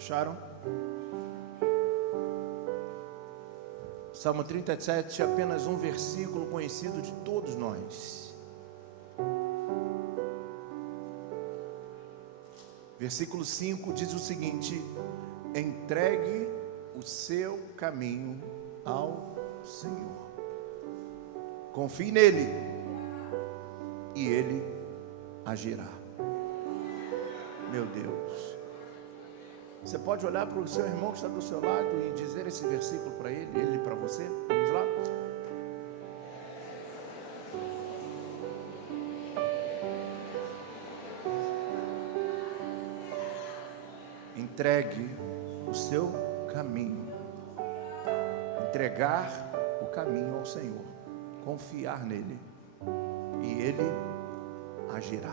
Acharam? Salmo 37 é apenas um versículo conhecido de todos nós. Versículo 5 diz o seguinte: entregue o seu caminho ao Senhor, confie nele e ele agirá. Meu Deus, você pode olhar para o seu irmão que está do seu lado e dizer esse versículo para ele para você? Vamos lá? Entregue o seu caminho, entregar o caminho ao Senhor, confiar nele e ele agirá.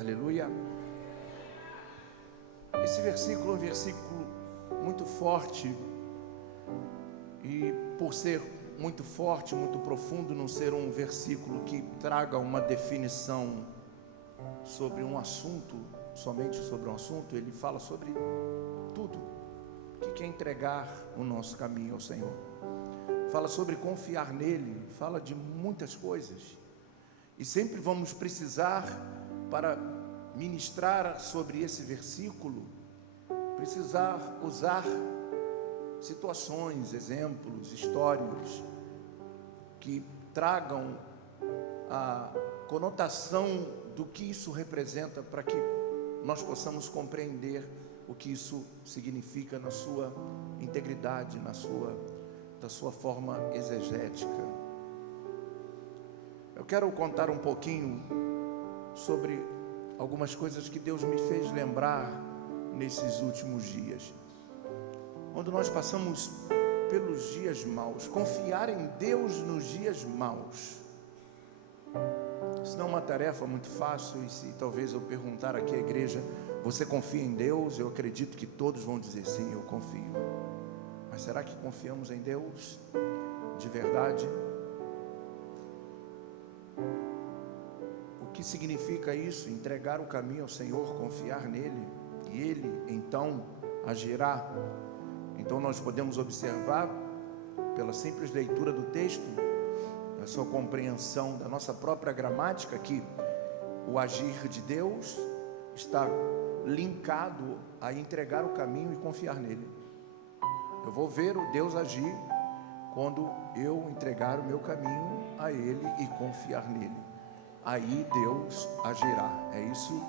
Aleluia. Esse versículo é um versículo muito forte, e por ser muito forte, muito profundo, não ser um versículo que traga uma definição sobre um assunto, somente sobre um assunto, ele fala sobre tudo. O que é entregar o nosso caminho ao Senhor? Fala sobre confiar nele, fala de muitas coisas, e sempre vamos precisar, para ministrar sobre esse versículo, precisar usar situações, exemplos, histórias que tragam a conotação do que isso representa, para que nós possamos compreender o que isso significa na sua integridade, da sua forma exegética. Eu quero contar um pouquinho sobre algumas coisas que Deus me fez lembrar nesses últimos dias, quando nós passamos pelos dias maus. Confiar em Deus nos dias maus, isso não é uma tarefa muito fácil. E se talvez eu perguntar aqui à igreja: você confia em Deus? Eu acredito que todos vão dizer sim, eu confio. Mas será que confiamos em Deus de verdade? O que significa isso? Entregar o caminho ao Senhor, confiar nele, e ele então agirá. Então nós podemos observar, pela simples leitura do texto, a sua compreensão da nossa própria gramática, que o agir de Deus está linkado a entregar o caminho e confiar nele. Eu vou ver o Deus agir quando eu entregar o meu caminho a ele e confiar nele. Aí Deus agirá. É isso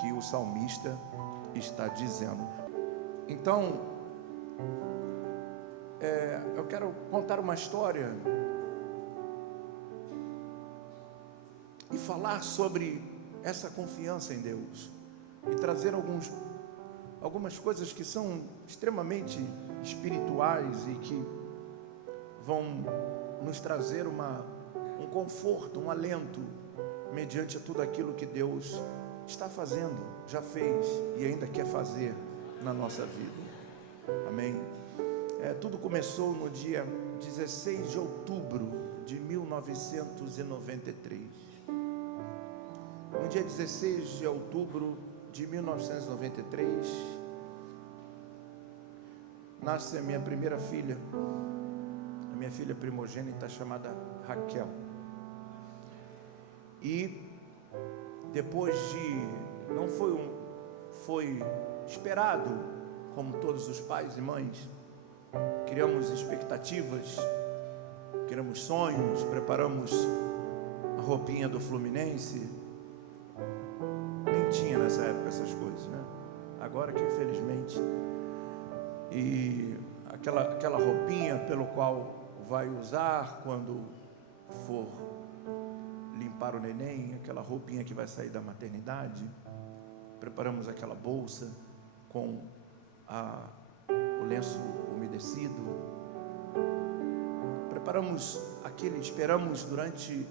que o salmista está dizendo. Então, eu quero contar uma história e falar sobre essa confiança em Deus, e trazer algumas coisas que são extremamente espirituais e que vão nos trazer um conforto, um alento, mediante a tudo aquilo que Deus está fazendo, já fez e ainda quer fazer na nossa vida. Amém? Tudo começou no dia 16 de outubro de 1993. No dia 16 de outubro de 1993, nasce a minha primeira filha, a minha filha primogênita, chamada Raquel. E depois não foi esperado, como todos os pais e mães, criamos expectativas, criamos sonhos, preparamos a roupinha do Fluminense. Nem tinha nessa época essas coisas, né? Agora que infelizmente. E aquela roupinha pelo qual vai usar quando for limpar o neném, aquela roupinha que vai sair da maternidade. Preparamos aquela bolsa com o lenço umedecido. Esperamos durante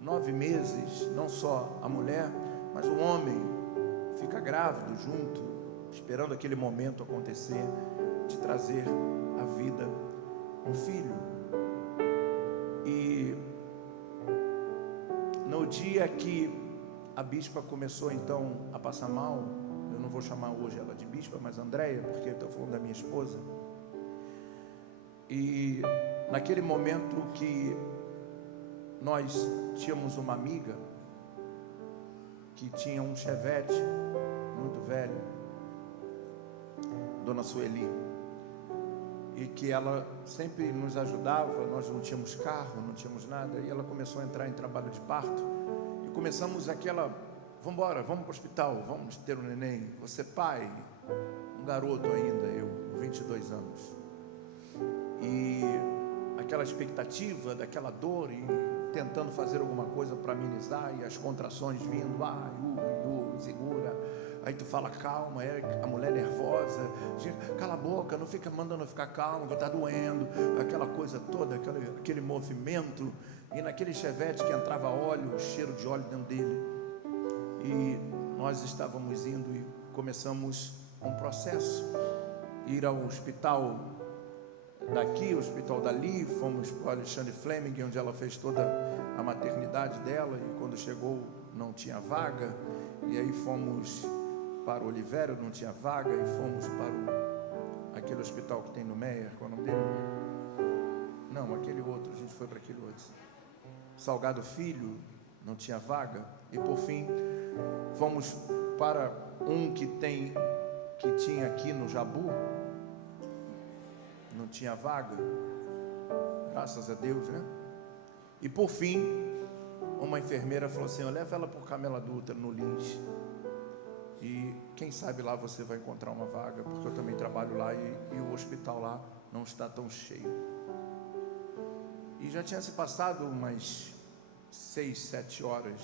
9 meses, não só a mulher, mas o homem fica grávido junto, esperando aquele momento acontecer, de trazer à vida um filho. E no dia que a bispa começou então a passar mal, eu não vou chamar hoje ela de bispa, mas Andréia, porque eu estou falando da minha esposa. E naquele momento que nós tínhamos uma amiga que tinha um Chevette muito velho, Dona Sueli, e que ela sempre nos ajudava. Nós não tínhamos carro, não tínhamos nada, e ela começou a entrar em trabalho de parto, e começamos aquela, vamos embora, vamos para o hospital, vamos ter um neném, você pai, um garoto ainda, eu, 22 anos, e aquela expectativa daquela dor, e tentando fazer alguma coisa para amenizar, e as contrações vindo, segura. Aí tu fala, calma, a mulher nervosa, cala a boca, não fica mandando ficar calmo, que está doendo, aquela coisa toda, aquele movimento. E naquele Chevette que entrava óleo, o cheiro de óleo dentro dele. E nós estávamos indo e começamos um processo, ir ao hospital daqui, o hospital dali, fomos para o Alexandre Fleming, onde ela fez toda a maternidade dela, e quando chegou não tinha vaga, e aí fomos para o Oliveira, não tinha vaga, e fomos para aquele hospital que tem no Meier, qual é o nome dele? Não, aquele outro, a gente foi para aquele outro, Salgado Filho, não tinha vaga, e por fim fomos para um que tinha aqui no Jabu, não tinha vaga, graças a Deus, né? E por fim, uma enfermeira falou assim, leva ela por Camela Dutra, no Lins, e quem sabe lá você vai encontrar uma vaga, porque eu também trabalho lá, e o hospital lá não está tão cheio. E já tinha se passado umas 6, 7 horas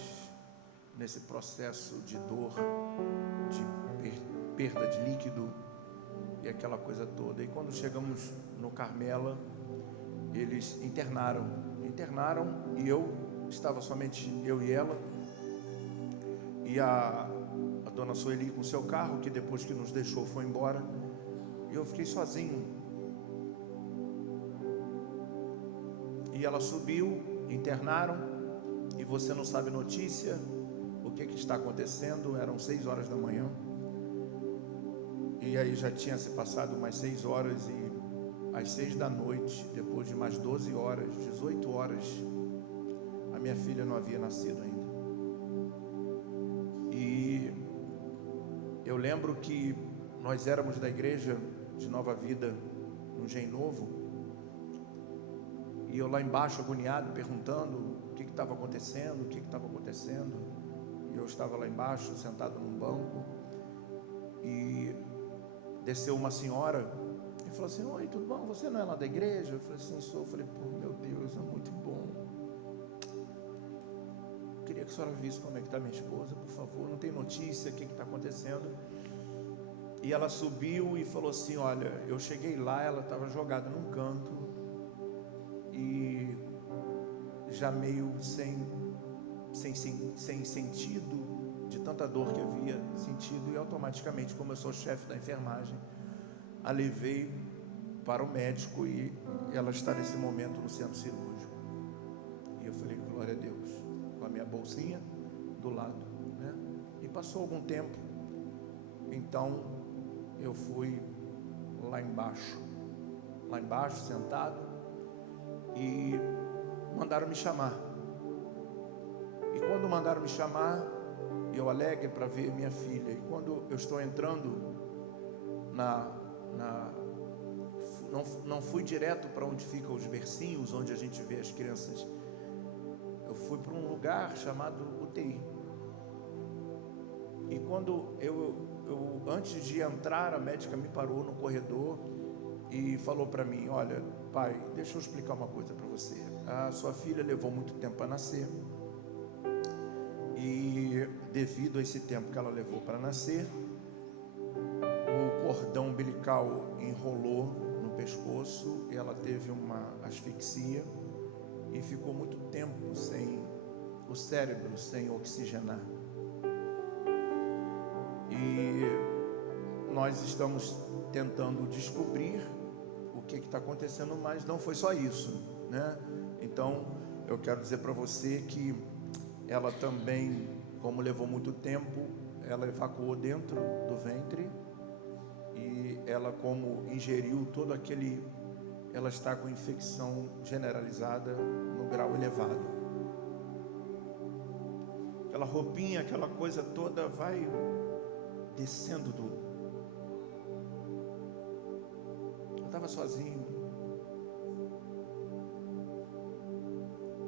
nesse processo de dor, de perda de líquido e aquela coisa toda. E quando chegamos no Carmela, eles internaram, e eu estava somente eu e ela, e a Dona Sueli com seu carro, que depois que nos deixou foi embora, e eu fiquei sozinho. E ela subiu, internaram, e você não sabe notícia, o que está acontecendo. Eram 6 horas da manhã, e aí já tinha se passado umas 6 horas, e às 6 da noite, depois de mais 12 horas, 18 horas, a minha filha não havia nascido ainda. E eu lembro que nós éramos da igreja de Nova Vida, no Engenho Novo, e eu lá embaixo agoniado, perguntando o que estava acontecendo, e eu estava lá embaixo, sentado num banco, e desceu uma senhora e falou assim, oi, tudo bom? Você não é lá da igreja? Eu falei assim, sou. Eu falei, pô, meu Deus, é muito bom. Queria que a senhora visse como é que está minha esposa, por favor, não tem notícia, o que está acontecendo? E ela subiu e falou assim, olha, eu cheguei lá, ela estava jogada num canto, e já meio sem sentido, de tanta dor que havia sentido, e automaticamente, como eu sou chefe da enfermagem, a levei para o médico, e ela está nesse momento no centro cirúrgico. E eu falei, glória a Deus, com a minha bolsinha do lado, né? E passou algum tempo, então eu fui lá embaixo sentado, e mandaram me chamar. E quando mandaram me chamar, eu alegre para ver minha filha. E quando eu estou entrando não fui direto para onde ficam os bercinhos, onde a gente vê as crianças. Eu fui para um lugar chamado UTI. E quando eu antes de entrar, a médica me parou no corredor e falou para mim, olha, pai, deixa eu explicar uma coisa para você. A sua filha levou muito tempo para nascer, e devido a esse tempo que ela levou para nascer, o cordão umbilical enrolou no pescoço, e ela teve uma asfixia e ficou muito tempo sem o cérebro, sem oxigenar. E nós estamos tentando descobrir o que está acontecendo, mas não foi só isso, né? Então eu quero dizer para você que ela também, como levou muito tempo, ela evacuou dentro do ventre e ela, como ingeriu todo aquele, ela está com infecção generalizada no grau elevado. Aquela roupinha, aquela coisa toda vai descendo do... Eu estava sozinho.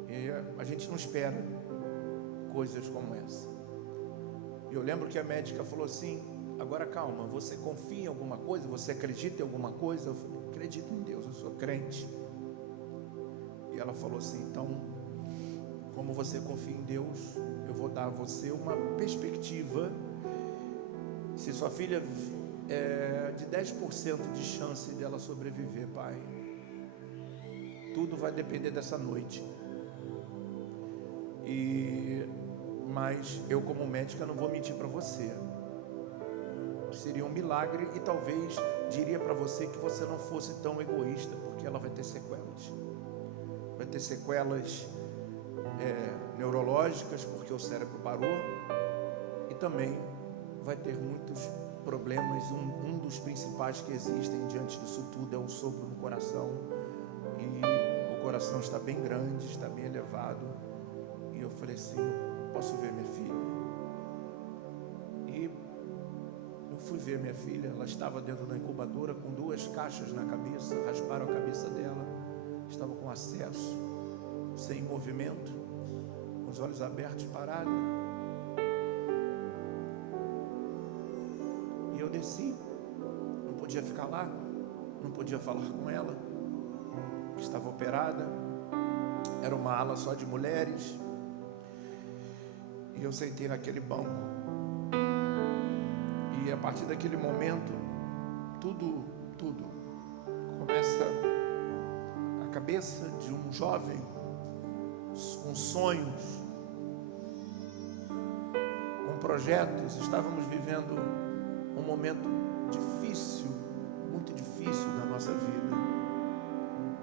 E a gente não espera coisas como essa. E eu lembro que a médica falou assim: agora calma, você confia em alguma coisa? Você acredita em alguma coisa? Eu falei: acredito em Deus, eu sou crente. E ela falou assim: então, como você confia em Deus, eu vou dar a você uma perspectiva. Se sua filha é de 10% de chance dela sobreviver, pai, tudo vai depender dessa noite. Mas eu, como médica, não vou mentir para você. Seria um milagre e talvez diria para você que você não fosse tão egoísta, porque ela vai ter sequelas. Vai ter sequelas neurológicas, porque o cérebro parou, e também vai ter muitos problemas. Um dos principais que existem diante disso tudo é o sopro no coração, e o coração está bem grande, está bem elevado. E eu falei assim: posso ver minha filha? E eu fui ver minha filha. Ela estava dentro da incubadora com 2 caixas na cabeça, rasparam a cabeça dela, estava com acesso, sem movimento, com os olhos abertos, parada. E eu desci, não podia ficar lá, não podia falar com ela, estava operada, era uma ala só de mulheres. E eu sentei naquele banco, e a partir daquele momento, tudo começa. A cabeça de um jovem com sonhos, com projetos. Estávamos vivendo um momento difícil, muito difícil da nossa vida,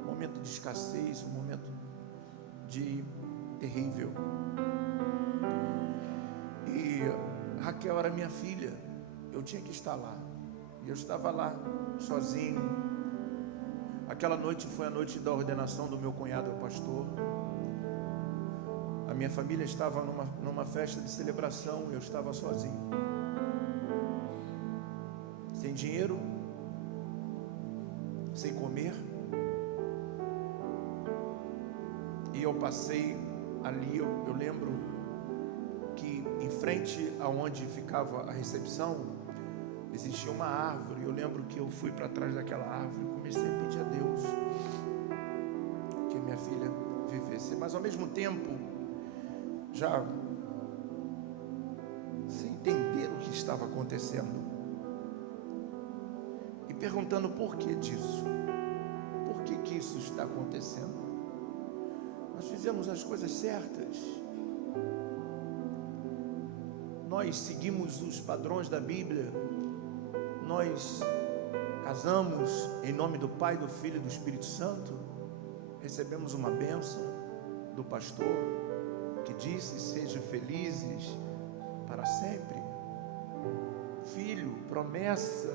um momento de escassez, um momento terrível. E Raquel era minha filha, eu tinha que estar lá, e eu estava lá, sozinho. Aquela noite foi a noite da ordenação do meu cunhado, pastor. A minha família estava numa festa de celebração, eu estava sozinho, sem dinheiro, sem comer. E eu passei ali, eu lembro que em frente aonde ficava a recepção existia uma árvore. Eu lembro que eu fui para trás daquela árvore e comecei a pedir a Deus que minha filha vivesse, mas ao mesmo tempo já sem entender o que estava acontecendo e perguntando por que disso, por que isso está acontecendo. Nós fizemos as coisas certas, nós seguimos os padrões da Bíblia, nós casamos em nome do Pai, do Filho e do Espírito Santo, recebemos uma bênção do pastor que disse: sejam felizes para sempre. Filho, promessa,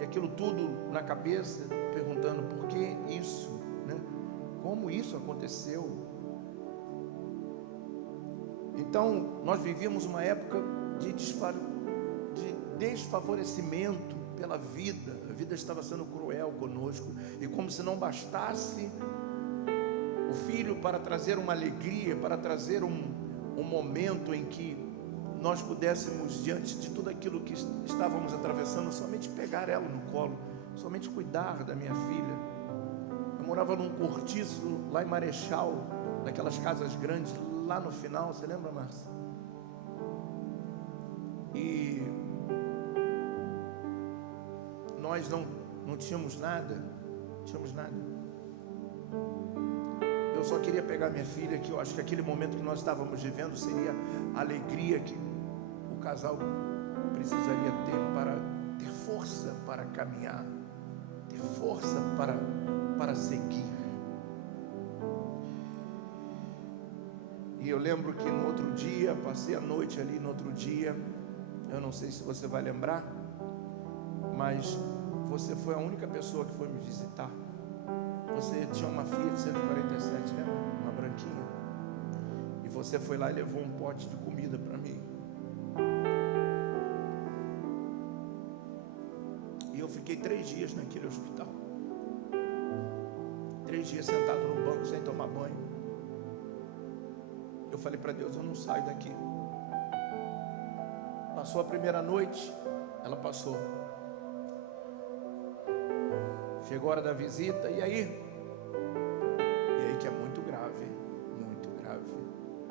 e aquilo tudo na cabeça, perguntando por que isso, né? Como isso aconteceu? Então, nós vivíamos uma época de desfavorecimento pela vida. A vida estava sendo cruel conosco, e como se não bastasse o filho para trazer uma alegria, para trazer um momento em que nós pudéssemos, diante de tudo aquilo que estávamos atravessando, somente pegar ela no colo, somente cuidar da minha filha. Eu morava num cortiço lá em Marechal, naquelas casas grandes lá no final, você lembra, Márcia? E nós não tínhamos nada, Eu só queria pegar minha filha, que eu acho que aquele momento que nós estávamos vivendo seria a alegria que o casal precisaria ter para ter força para caminhar, ter força para seguir. E eu lembro que no outro dia, passei a noite ali no outro dia, eu não sei se você vai lembrar, mas você foi a única pessoa que foi me visitar. Você tinha uma Fiat 147, lembra? Uma branquinha. E você foi lá e levou um pote de comida para mim. E eu fiquei 3 dias naquele hospital. 3 dias sentado no banco sem tomar banho. Eu falei para Deus, eu não saio daqui. Passou a primeira noite, ela passou. Chegou a hora da visita, e aí? E aí que é muito grave, muito grave.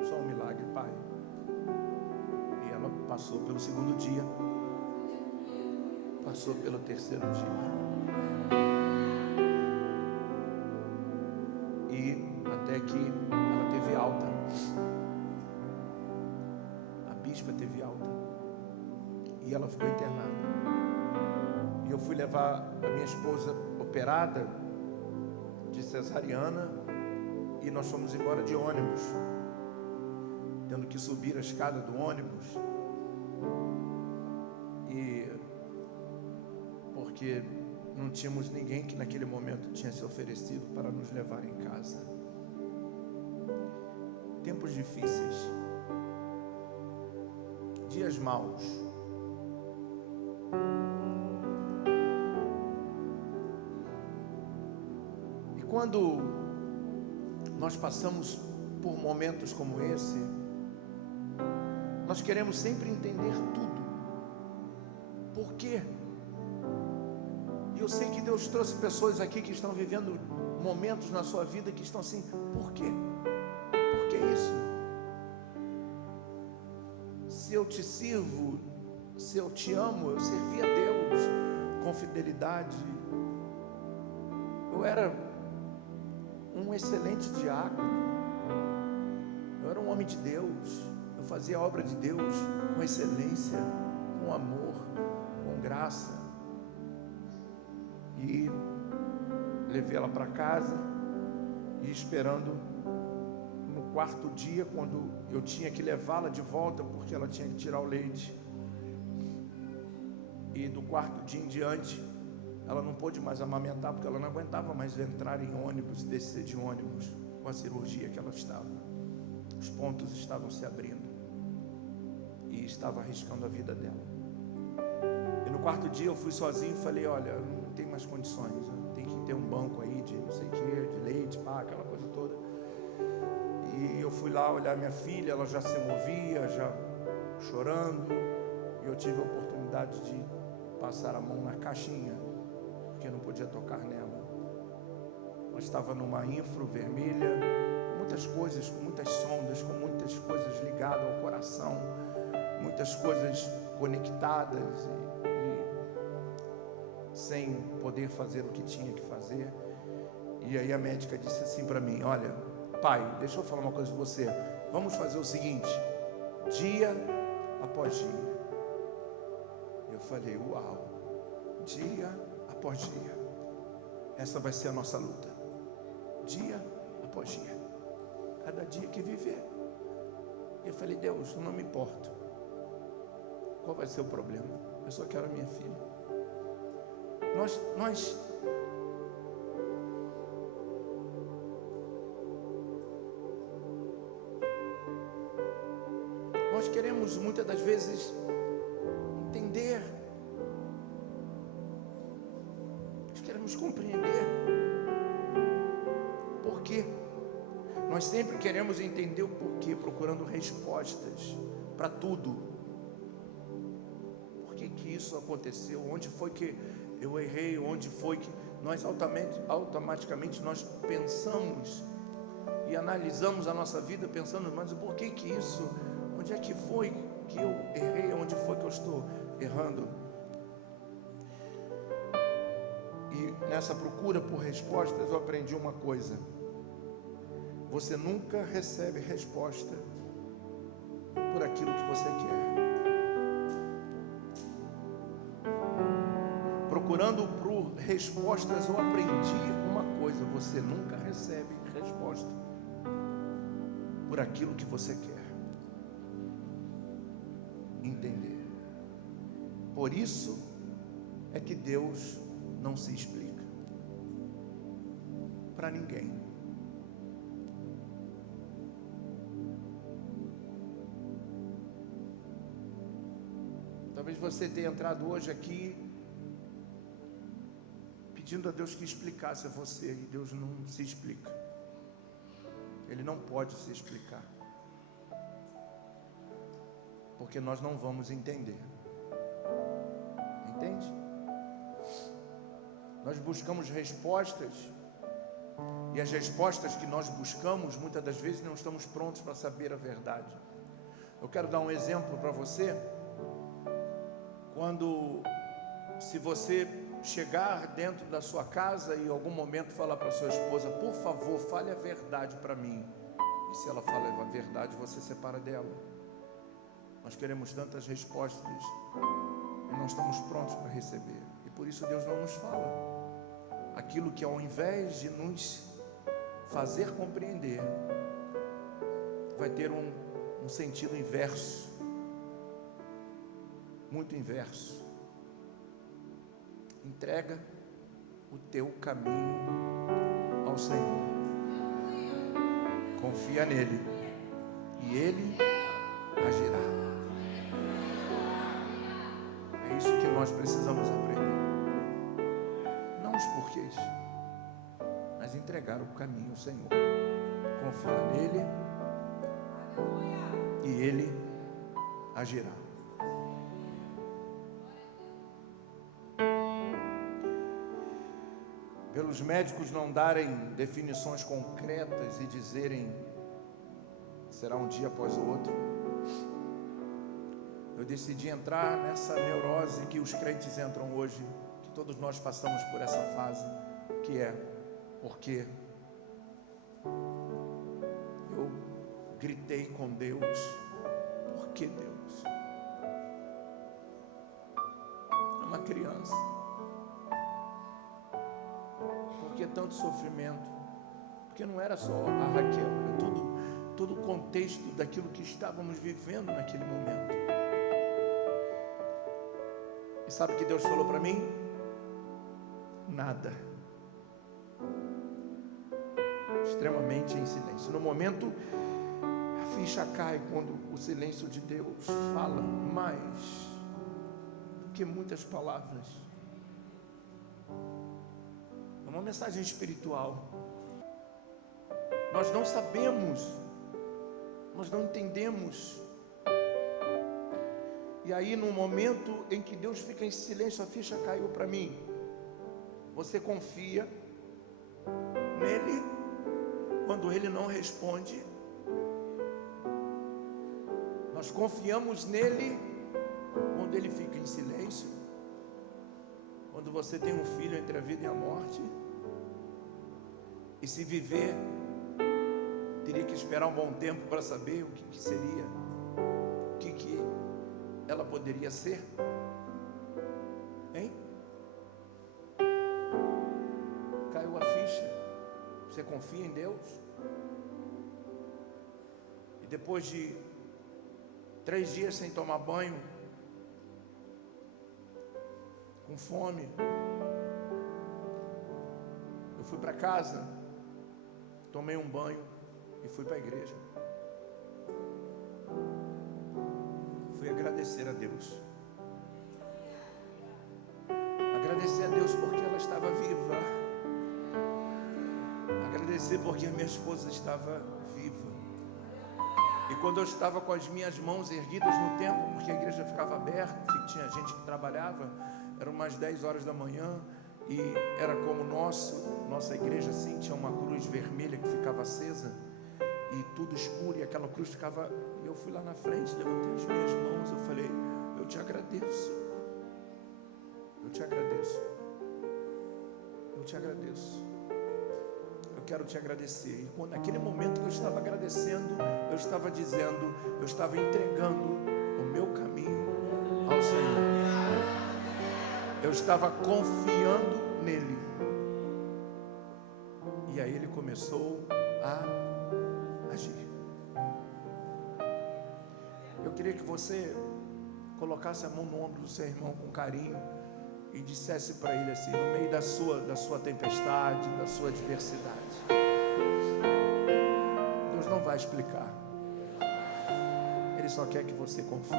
Só um milagre, Pai. E ela passou pelo segundo dia, passou pelo terceiro dia. E até que ela teve alta. A bispa teve alta. E ela ficou internada. E eu fui levar a minha esposa operada de cesariana, e nós fomos embora de ônibus, tendo que subir a escada do ônibus, e porque não tínhamos ninguém que naquele momento tinha se oferecido para nos levar em casa. Tempos difíceis, dias maus. Quando nós passamos por momentos como esse, nós queremos sempre entender tudo. Por quê? E eu sei que Deus trouxe pessoas aqui que estão vivendo momentos na sua vida que estão assim, por quê? Por que isso? Se eu te sirvo, se eu te amo, eu servi a Deus com fidelidade. Eu era um excelente diácono, eu era um homem de Deus, eu fazia a obra de Deus com excelência, com amor, com graça. E levei ela para casa, e esperando no 4º dia, quando eu tinha que levá-la de volta, porque ela tinha que tirar o leite, e do 4º dia em diante, ela não pôde mais amamentar, porque ela não aguentava mais entrar em ônibus, descer de ônibus, com a cirurgia que ela estava. Os pontos estavam se abrindo, e estava arriscando a vida dela. E no 4º dia eu fui sozinho e falei, olha, não tem mais condições, tem que ter um banco aí de não sei o que, de leite, pá, aquela coisa toda. E eu fui lá olhar minha filha, ela já se movia, já chorando, e eu tive a oportunidade de passar a mão na caixinha, porque não podia tocar nela. Ela estava numa infro vermelha, com muitas coisas, com muitas sondas, com muitas coisas ligadas ao coração, muitas coisas conectadas, e sem poder fazer o que tinha que fazer. E aí a médica disse assim para mim, olha, pai, deixa eu falar uma coisa com você, vamos fazer o seguinte, dia após dia. Eu falei, uau, dia após dia, essa vai ser a nossa luta, dia após dia, cada dia que viver. E eu falei, Deus, eu não me importo qual vai ser o problema, eu só quero a minha filha. Nós queremos muitas das vezes entender, nós queremos compreender por quê. Nós sempre queremos entender o porquê, procurando respostas para tudo. Por que que isso aconteceu? Onde foi que eu errei? Onde foi que nós automaticamente nós pensamos e analisamos a nossa vida pensando, mas por que que isso? Onde é que foi que eu errei? Onde foi que eu estou errando? E nessa procura por respostas eu aprendi uma coisa: você nunca recebe resposta por aquilo que você quer. Procurando por respostas, eu aprendi uma coisa: você nunca recebe resposta por por aquilo que você quer entender. Por isso é que Deus não se explica para ninguém. Talvez você tenha entrado hoje aqui pedindo a Deus que explicasse a você, e Deus não se explica. Ele não pode se explicar, porque nós não vamos entender. Entende? Nós buscamos respostas, e as respostas que nós buscamos, muitas das vezes não estamos prontos para saber a verdade. Eu quero dar um exemplo para você. Se você chegar dentro da sua casa e em algum momento falar para sua esposa: por favor, fale a verdade para mim, e se ela fala a verdade, você separa dela. Nós queremos tantas respostas e não estamos prontos para receber, e por isso Deus não nos fala aquilo que, ao invés de nos fazer compreender, vai ter um sentido inverso, muito inverso. Entrega o teu caminho ao Senhor, confia nele e ele agirá. É isso que nós precisamos aprender. Não os porquês, mas entregar o caminho ao Senhor, confiar nele e ele agirá. Pelos médicos não darem definições concretas e dizerem será um dia após o outro, eu decidi entrar nessa neurose que os crentes entram hoje, que todos nós passamos por essa fase, que é: porque eu gritei com Deus, por que Deus? É uma criança. Por que tanto sofrimento? Porque não era só a Raquel, era todo o contexto daquilo que estávamos vivendo naquele momento. E sabe o que Deus falou para mim? Nada. Extremamente em silêncio. No momento, a ficha cai quando o silêncio de Deus fala mais do que muitas palavras. É uma mensagem espiritual. Nós não sabemos, nós não entendemos. E aí, no momento em que Deus fica em silêncio, a ficha caiu para mim. Você confia nele quando ele não responde. Nós confiamos nele quando ele fica em silêncio. Quando você tem um filho entre a vida e a morte, e se viver, teria que esperar um bom tempo para saber o que seria, o que ela poderia ser, hein? Caiu a ficha. Você confia em Deus? E depois de 3 dias sem tomar banho, com fome, eu fui para casa, tomei um banho e fui para a igreja. Fui agradecer a Deus. Agradecer a Deus porque ela estava viva. Agradecer porque a minha esposa estava viva. E quando eu estava com as minhas mãos erguidas no templo, porque a igreja ficava aberta, tinha gente que trabalhava, eram umas 10 horas da manhã, e era como nossa igreja assim, tinha uma cruz vermelha que ficava acesa, e tudo escuro, e aquela cruz ficava, e eu fui lá na frente, levantei as minhas mãos, eu falei: eu te agradeço, eu te agradeço, eu te agradeço, eu quero te agradecer. E quando naquele momento que eu estava agradecendo, eu estava dizendo, eu estava entregando o meu caminho ao Senhor, eu estava confiando nele, e aí ele começou a agir. queria que você colocasse a mão no ombro do seu irmão com carinho e dissesse para ele assim, no meio da sua tempestade, da sua adversidade: Deus não vai explicar, Ele só quer que você confie.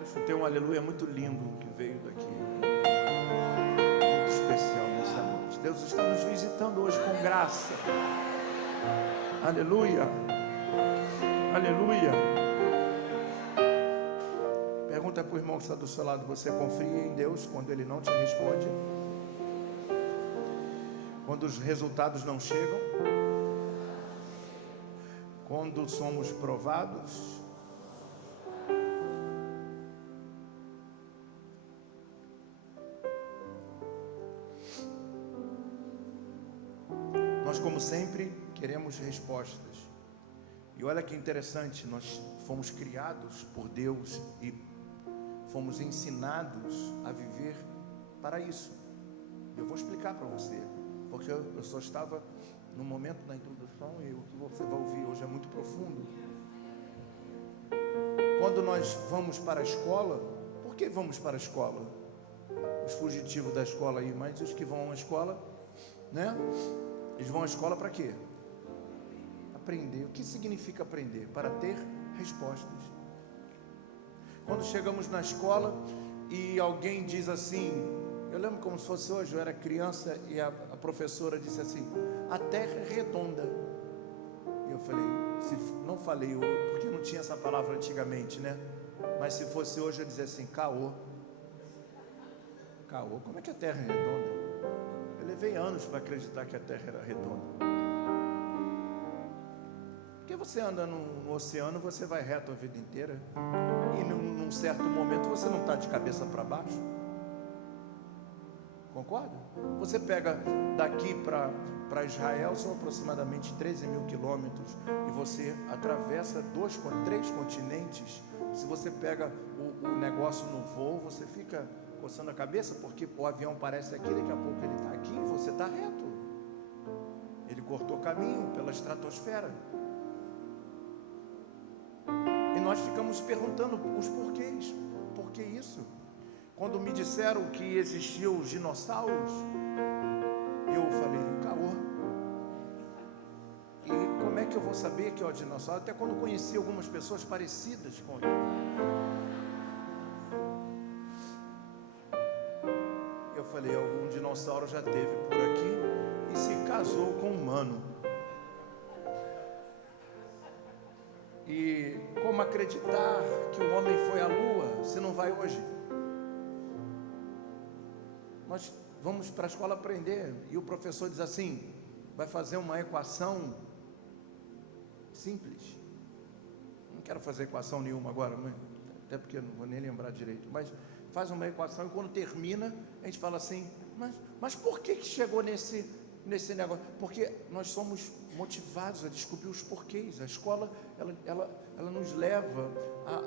Eu chutei um aleluia muito lindo que veio daqui, muito especial nessa noite. Deus está nos visitando hoje com graça. Aleluia, aleluia. Pergunta para o irmão que está do seu lado: você confia em Deus quando Ele não te responde? Quando os resultados não chegam? Quando somos provados? Nós, como sempre, queremos respostas. E olha que interessante, nós fomos criados por Deus e fomos ensinados a viver para isso. Eu vou explicar para você, porque eu só estava no momento da introdução e o que você vai ouvir hoje é muito profundo. Quando nós vamos para a escola, por que vamos para a escola? Os fugitivos da escola aí, mas os que vão à escola, né? Eles vão à escola para quê? Aprender. O que significa aprender? Para ter respostas. Quando chegamos na escola e alguém diz assim, eu lembro como se fosse hoje, eu era criança e a professora disse assim: a terra é redonda. E eu falei, não falei porque não tinha essa palavra antigamente, né? Mas se fosse hoje eu ia dizer assim: caô. Caô, como é que a terra é redonda? Eu levei anos para acreditar que a terra era redonda. Porque você anda no oceano, você vai reto a vida inteira, e num certo momento você não está de cabeça para baixo. Concorda? Você pega daqui para Israel, são aproximadamente 13 mil quilômetros, e você atravessa 3 continentes. Se você pega o negócio no voo, você fica coçando a cabeça, porque o avião parece aqui, daqui a pouco ele está aqui, e você está reto. Ele cortou caminho pela estratosfera. E nós ficamos perguntando os porquês. Por que isso? Quando me disseram que existiam os dinossauros, eu falei, caô. E como é que eu vou saber que é o dinossauro? Até quando conheci algumas pessoas parecidas com ele. Eu falei, algum dinossauro já teve por aqui e se casou com um humano. E como acreditar que o homem foi à lua se não vai hoje? Nós vamos para a escola aprender e o professor diz assim, vai fazer uma equação simples. Não quero fazer equação nenhuma agora, até porque eu não vou nem lembrar direito, mas faz uma equação e quando termina a gente fala assim, mas por que chegou nesse negócio? Porque nós somos motivados a descobrir os porquês. A escola ela nos leva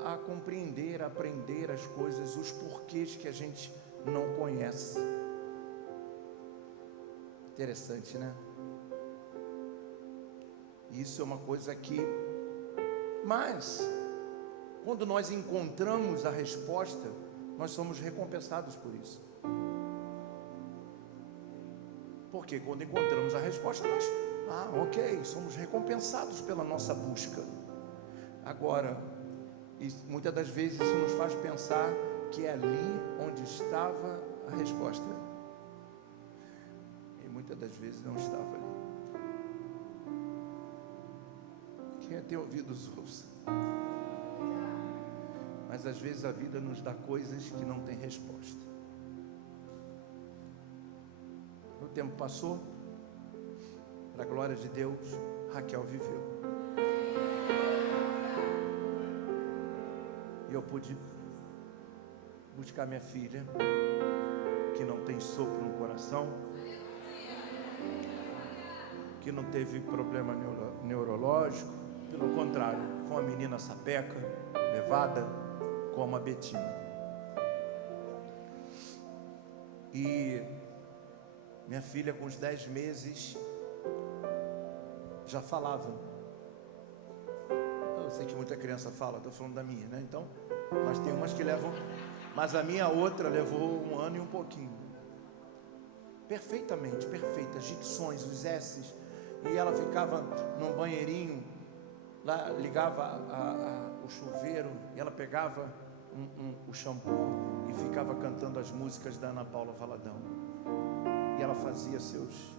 a compreender, a aprender as coisas, os porquês que a gente não conhece. Interessante, né? Isso é uma coisa que... Mas quando nós encontramos a resposta, nós somos recompensados por isso. Porque quando encontramos a resposta, nós, ok, somos recompensados pela nossa busca. Agora, muitas das vezes isso nos faz pensar que é ali onde estava a resposta. E muitas das vezes não estava ali. Quem tem ouvidos ouça. Mas às vezes a vida nos dá coisas que não tem resposta. O tempo passou, para a glória de Deus, Raquel viveu. E eu pude buscar minha filha, que não tem sopro no coração, que não teve problema neurológico, pelo contrário, foi uma menina sapeca, levada, como a Betina. E Minha filha, com uns 10 meses, já falava. Eu sei que muita criança fala, estou falando da minha, né? Então, mas tem umas que levam, mas a minha outra levou 1 ano e um pouquinho. Perfeitamente, perfeita, as dicções, os S's. E ela ficava num banheirinho, lá ligava o chuveiro, e ela pegava o shampoo e ficava cantando as músicas da Ana Paula Valadão. E ela fazia seus...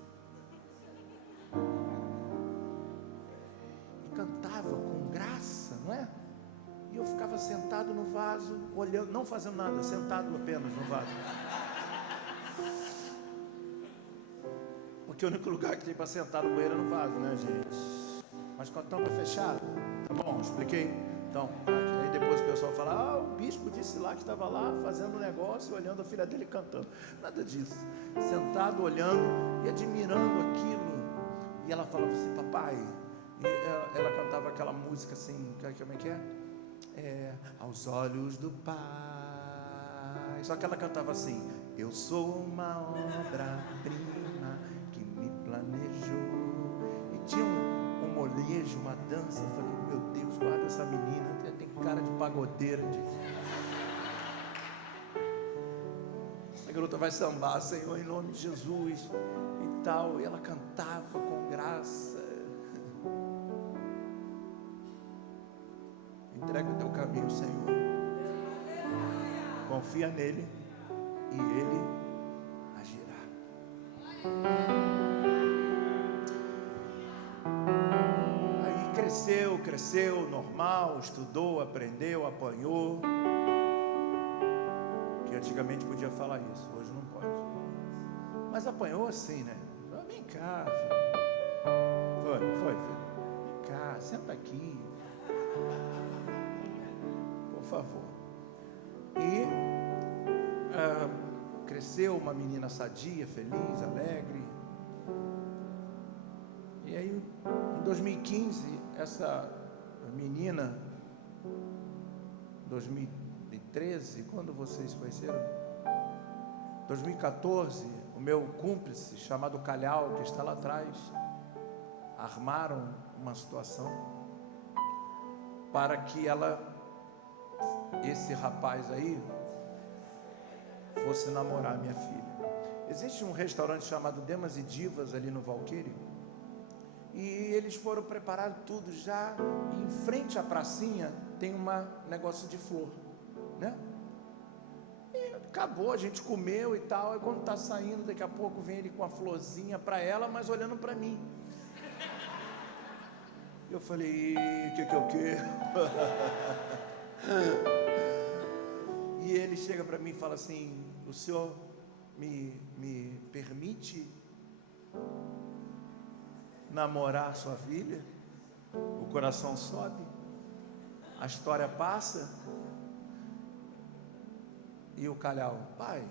E cantava com graça, não é? E eu ficava sentado no vaso, olhando, não fazendo nada, sentado apenas no vaso. Porque o único lugar que tem para sentar no banheiro é no vaso, né, gente? Mas com a tampa fechada, tá bom? Expliquei? Então, aí depois o pessoal fala, o bispo disse lá que estava lá fazendo um negócio, olhando a filha dele cantando. Nada disso. Sentado, olhando e admirando aquilo. E ela falava assim, papai. E ela cantava aquela música assim, como é que é? Aos olhos do Pai. Só que ela cantava assim, eu sou uma obra-prima que me planejou. E tinha um molejo, uma dança. Eu falei, meu Deus, guarda essa menina, tem cara de pagodeira. A garota vai sambar, Senhor, em nome de Jesus e tal. E ela cantava com graça. Entrega o teu caminho, Senhor. Confia nele e ele agirá. Aí cresceu, normal, estudou, aprendeu, apanhou. Que antigamente podia falar isso, hoje não pode. Mas apanhou assim, né? Vem cá, filho. Foi, filho. Vem cá, senta aqui. Por favor. E cresceu uma menina sadia, feliz, alegre. E aí, em 2015, essa menina, 2013, quando vocês se conheceram? 2014, o meu cúmplice, chamado Calhau, que está lá atrás, armaram uma situação para que esse rapaz aí, fosse namorar minha filha. Existe um restaurante chamado Demas e Divas ali no Valqueire, e eles foram preparar tudo já, e em frente à pracinha tem um negócio de flor, né? E acabou, a gente comeu e tal, e quando está saindo, daqui a pouco vem ele com a florzinha para ela, mas olhando para mim. Eu falei, o que? E ele chega para mim e fala assim, o senhor me permite namorar sua filha? O coração sobe, a história passa, e o Calhau, pai,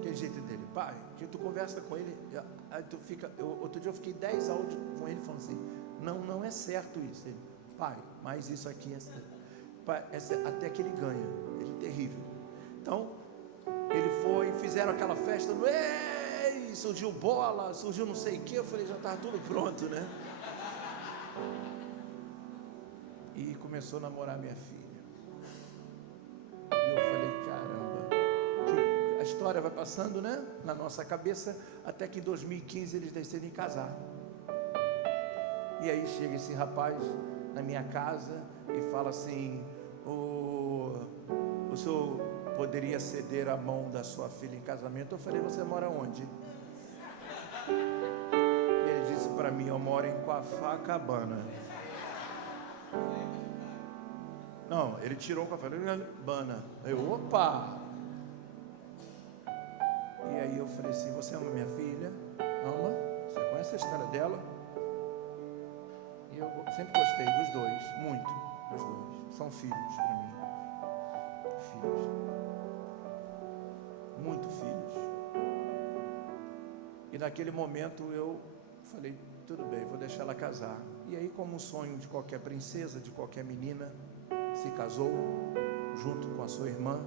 que jeito dele, pai, que tu conversa com ele, aí tu fica, outro dia eu fiquei 10 áudios com ele falando assim, não é certo isso. Ele, pai, mas isso aqui é certo. Pai, até que ele ganha, ele é terrível. Então, ele foi, fizeram aquela festa, ei, surgiu bola, surgiu não sei o que, eu falei, já estava tudo pronto, né? E começou a namorar minha filha. E eu falei, caramba, a história vai passando, né, na nossa cabeça, até que em 2015 eles decidem casar. E aí chega esse rapaz na minha casa e fala assim, o senhor poderia ceder a mão da sua filha em casamento? Eu falei, você mora onde? E ele disse para mim, eu moro em Copacabana. Não, ele tirou Copacabana. Eu, opa! E aí eu falei assim, você ama minha filha? Ama? Você conhece a história dela? E eu sempre gostei dos dois, muito, dos dois. São filhos para mim. Filhos. Muito filhos. E naquele momento eu falei, tudo bem, vou deixar ela casar. E aí, como um sonho de qualquer princesa, de qualquer menina, se casou junto com a sua irmã,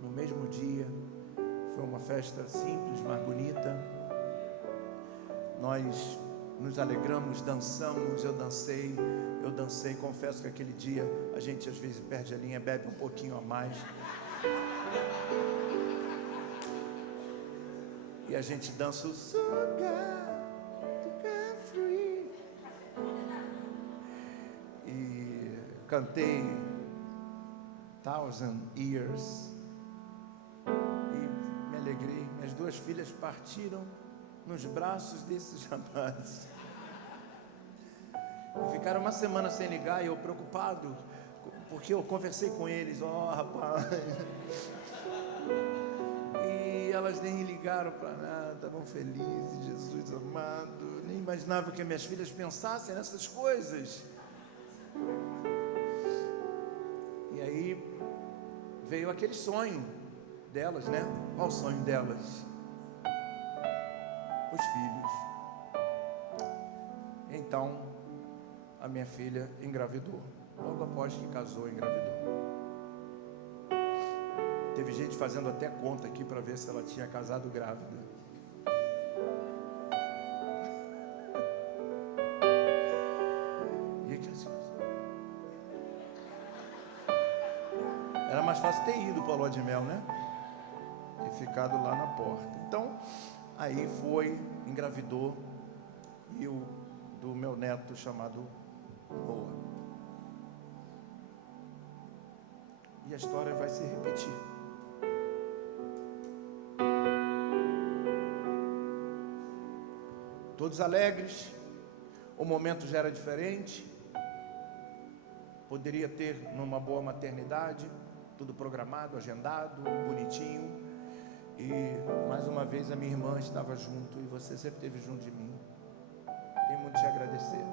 no mesmo dia. Foi uma festa simples, mas bonita. nós nos alegramos, dançamos, eu dancei, confesso que aquele dia a gente às vezes perde a linha, bebe um pouquinho a mais. E a gente dança o So Good to Be Free. E cantei Thousand Years. E me alegrei. Minhas duas filhas partiram nos braços desses rapazes. E ficaram uma semana sem ligar e eu preocupado, porque eu conversei com eles, rapaz. E elas nem ligaram para nada, estavam felizes, Jesus amado. Nem imaginava que minhas filhas pensassem nessas coisas. E aí veio aquele sonho delas, né? Qual o sonho delas? Os filhos. Então, a minha filha engravidou. Logo após que casou, engravidou. Teve gente fazendo até conta aqui para ver se ela tinha casado grávida. E aqui assim, era mais fácil ter ido para a lua de mel, né? E ficado lá na porta. Então, aí foi, engravidou, e do meu neto chamado Noah. E a história vai se repetir. Todos alegres, o momento já era diferente. Poderia ter numa boa maternidade, tudo programado, agendado, bonitinho. E mais uma vez a minha irmã estava junto, e você sempre esteve junto de mim. Tenho muito a te agradecer.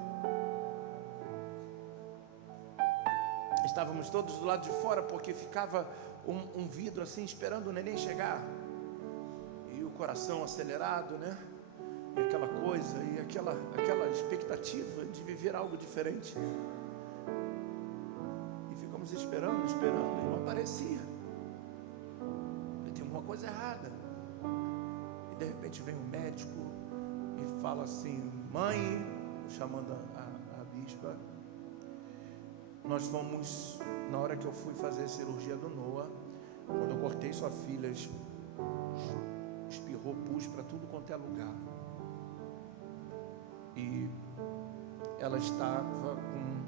Estávamos todos do lado de fora, porque ficava um vidro assim, esperando o neném chegar. E o coração acelerado, né? E aquela coisa, e aquela expectativa de viver algo diferente. E ficamos esperando, e não aparecia. E tem alguma coisa errada. E de repente vem um médico e fala assim: mãe, chamando a bispa, nós fomos, na hora que eu fui fazer a cirurgia do Noah, quando eu cortei sua filha, espirrou pus para tudo quanto é lugar. E ela estava com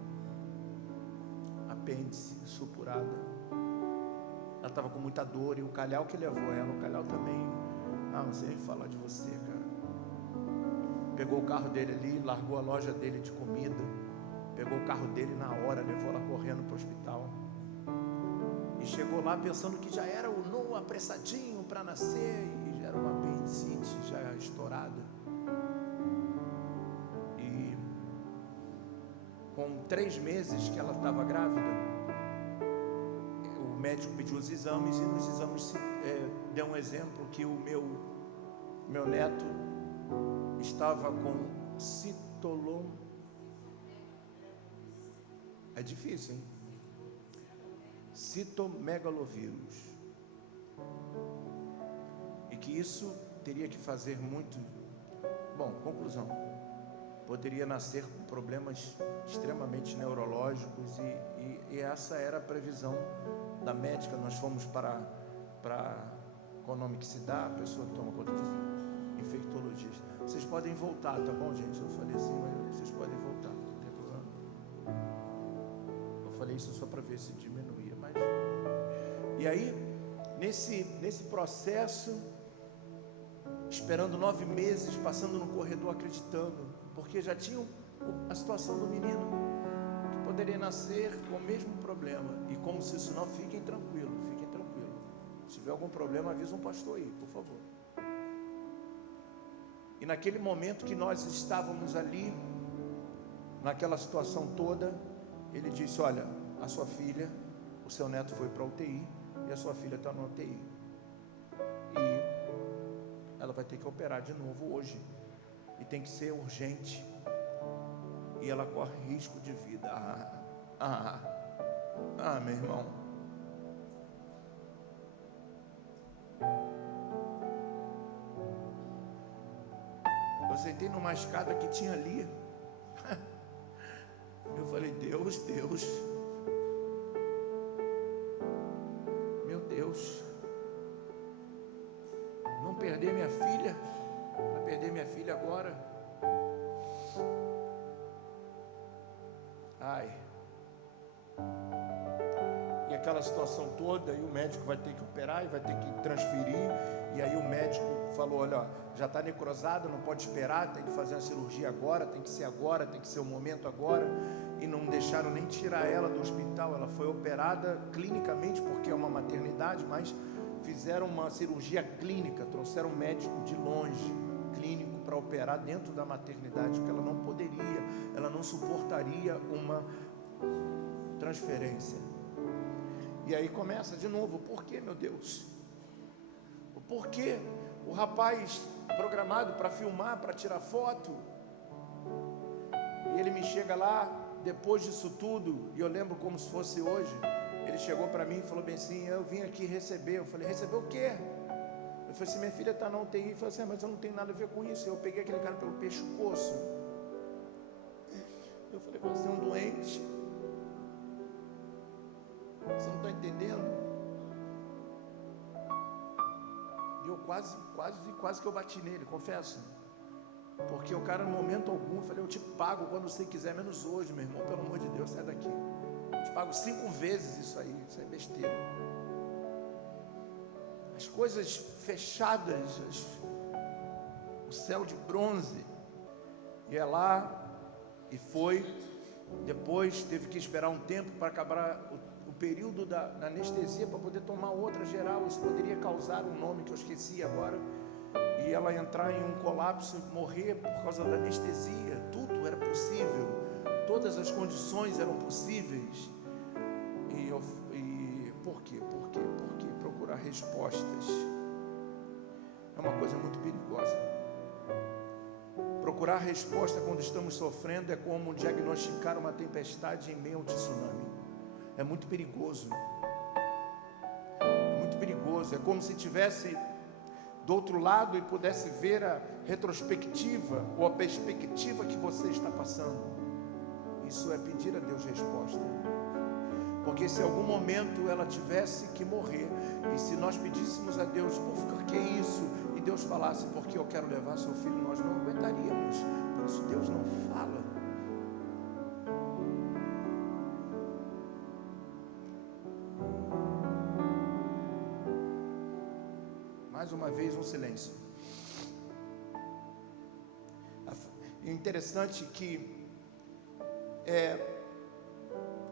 apêndice supurada. Ela estava com muita dor, e o Calhau que levou ela, o Calhau também, não sei falar de você, cara. Pegou o carro dele ali, largou a loja dele de comida, pegou o carro dele na hora, levou ela correndo para o hospital. E chegou lá pensando que já era o Noah apressadinho para nascer, e já era uma apendicite já estourada. E com 3 meses que ela estava grávida, o médico pediu os exames, e nos exames deu um exemplo que o meu neto estava com é difícil, hein? Citomegalovírus. E que isso teria que fazer muito. Bom, conclusão. Poderia nascer com problemas extremamente neurológicos, e essa era a previsão da médica. Nós fomos para qual o nome que se dá? A pessoa que toma conta disso? Infectologista. Vocês podem voltar, tá bom, gente? Eu falei assim, mas vocês podem voltar, não tem problema. Eu falei isso só para ver se diminuía, mas... E aí, nesse processo, esperando 9 meses, passando no corredor, acreditando, porque já tinham a situação do menino, que poderia nascer com o mesmo problema. E como se isso não, fiquem tranquilos. Se tiver algum problema, avisa um pastor aí, por favor. E naquele momento que nós estávamos ali, naquela situação toda, ele disse: olha, a sua filha, o seu neto foi para a UTI, e a sua filha está na UTI. E ela vai ter que operar de novo hoje. E tem que ser urgente. E ela corre risco de vida. Meu irmão. Eu sentei numa escada que tinha ali. Eu falei, Deus, meu Deus, não perder minha filha, vai perder minha filha agora. Ai. E aquela situação toda, e o médico vai ter que operar e vai ter que transferir. E aí o médico falou, olha, já está necrosada, não pode esperar, tem que fazer a cirurgia agora, tem que ser o momento agora. E não deixaram nem tirar ela do hospital. Ela foi operada clinicamente, porque é uma maternidade, mas fizeram uma cirurgia clínica, trouxeram um médico de longe, clínico, para operar dentro da maternidade, porque ela não poderia, ela não suportaria uma transferência. E aí começa de novo, por que, meu Deus? Por que o rapaz programado para filmar, para tirar foto, e ele me chega lá, depois disso tudo, e eu lembro como se fosse hoje, ele chegou para mim e falou bem assim, eu vim aqui receber. Eu falei, receber o quê? Eu falei assim, minha filha está na UTI. Ele falou assim, mas eu não tenho nada a ver com isso. Eu peguei aquele cara pelo pescoço. Eu falei, você é um doente. Você não está entendendo? E eu quase que eu bati nele, confesso. Porque o cara, no momento algum, eu falei, eu te pago quando você quiser, menos hoje, meu irmão, pelo amor de Deus, sai daqui. Eu te pago 5 vezes isso aí é besteira. As coisas fechadas, o céu de bronze. Ia lá e foi. Depois teve que esperar um tempo para acabar o período da anestesia, para poder tomar outra geral. Isso poderia causar um nome que eu esqueci agora. E ela entrar em um colapso e morrer por causa da anestesia. Tudo era possível, todas as condições eram possíveis. E por quê? Porque procurar respostas é uma coisa muito perigosa. Procurar resposta quando estamos sofrendo é como diagnosticar uma tempestade em meio ao tsunami. É muito perigoso. É muito perigoso. É como se tivesse do outro lado e pudesse ver a retrospectiva ou a perspectiva que você está passando. Isso é pedir a Deus resposta. Porque se em algum momento ela tivesse que morrer, e se nós pedíssemos a Deus, por que isso? E Deus falasse, porque eu quero levar seu filho, nós não aguentaríamos. Por isso Deus não fala. Mais uma vez um silêncio. É interessante que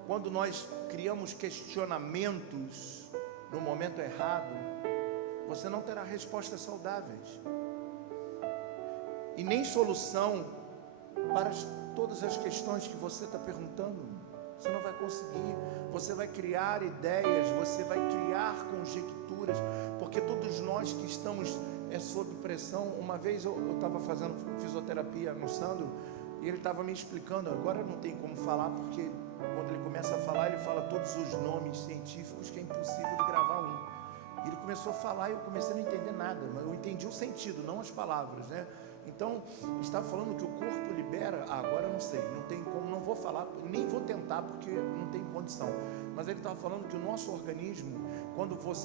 quando nós criamos questionamentos no momento errado, você não terá respostas saudáveis e nem solução para todas as questões que você está perguntando. Você não vai conseguir. Você vai criar ideias, você vai criar conjecturas, porque todos nós que estamos sob pressão. Uma vez eu estava fazendo fisioterapia no Sandro, e ele estava me explicando. Agora não tem como falar, porque quando ele começa a falar, ele fala todos os nomes científicos que é impossível de gravar um. E ele começou a falar e eu comecei a não entender nada, mas eu entendi o sentido, não as palavras, né? Então, ele estava falando que o corpo libera, agora eu não sei, não tem como, não vou falar, nem vou tentar, porque não tem condição. Mas ele estava falando que o nosso organismo,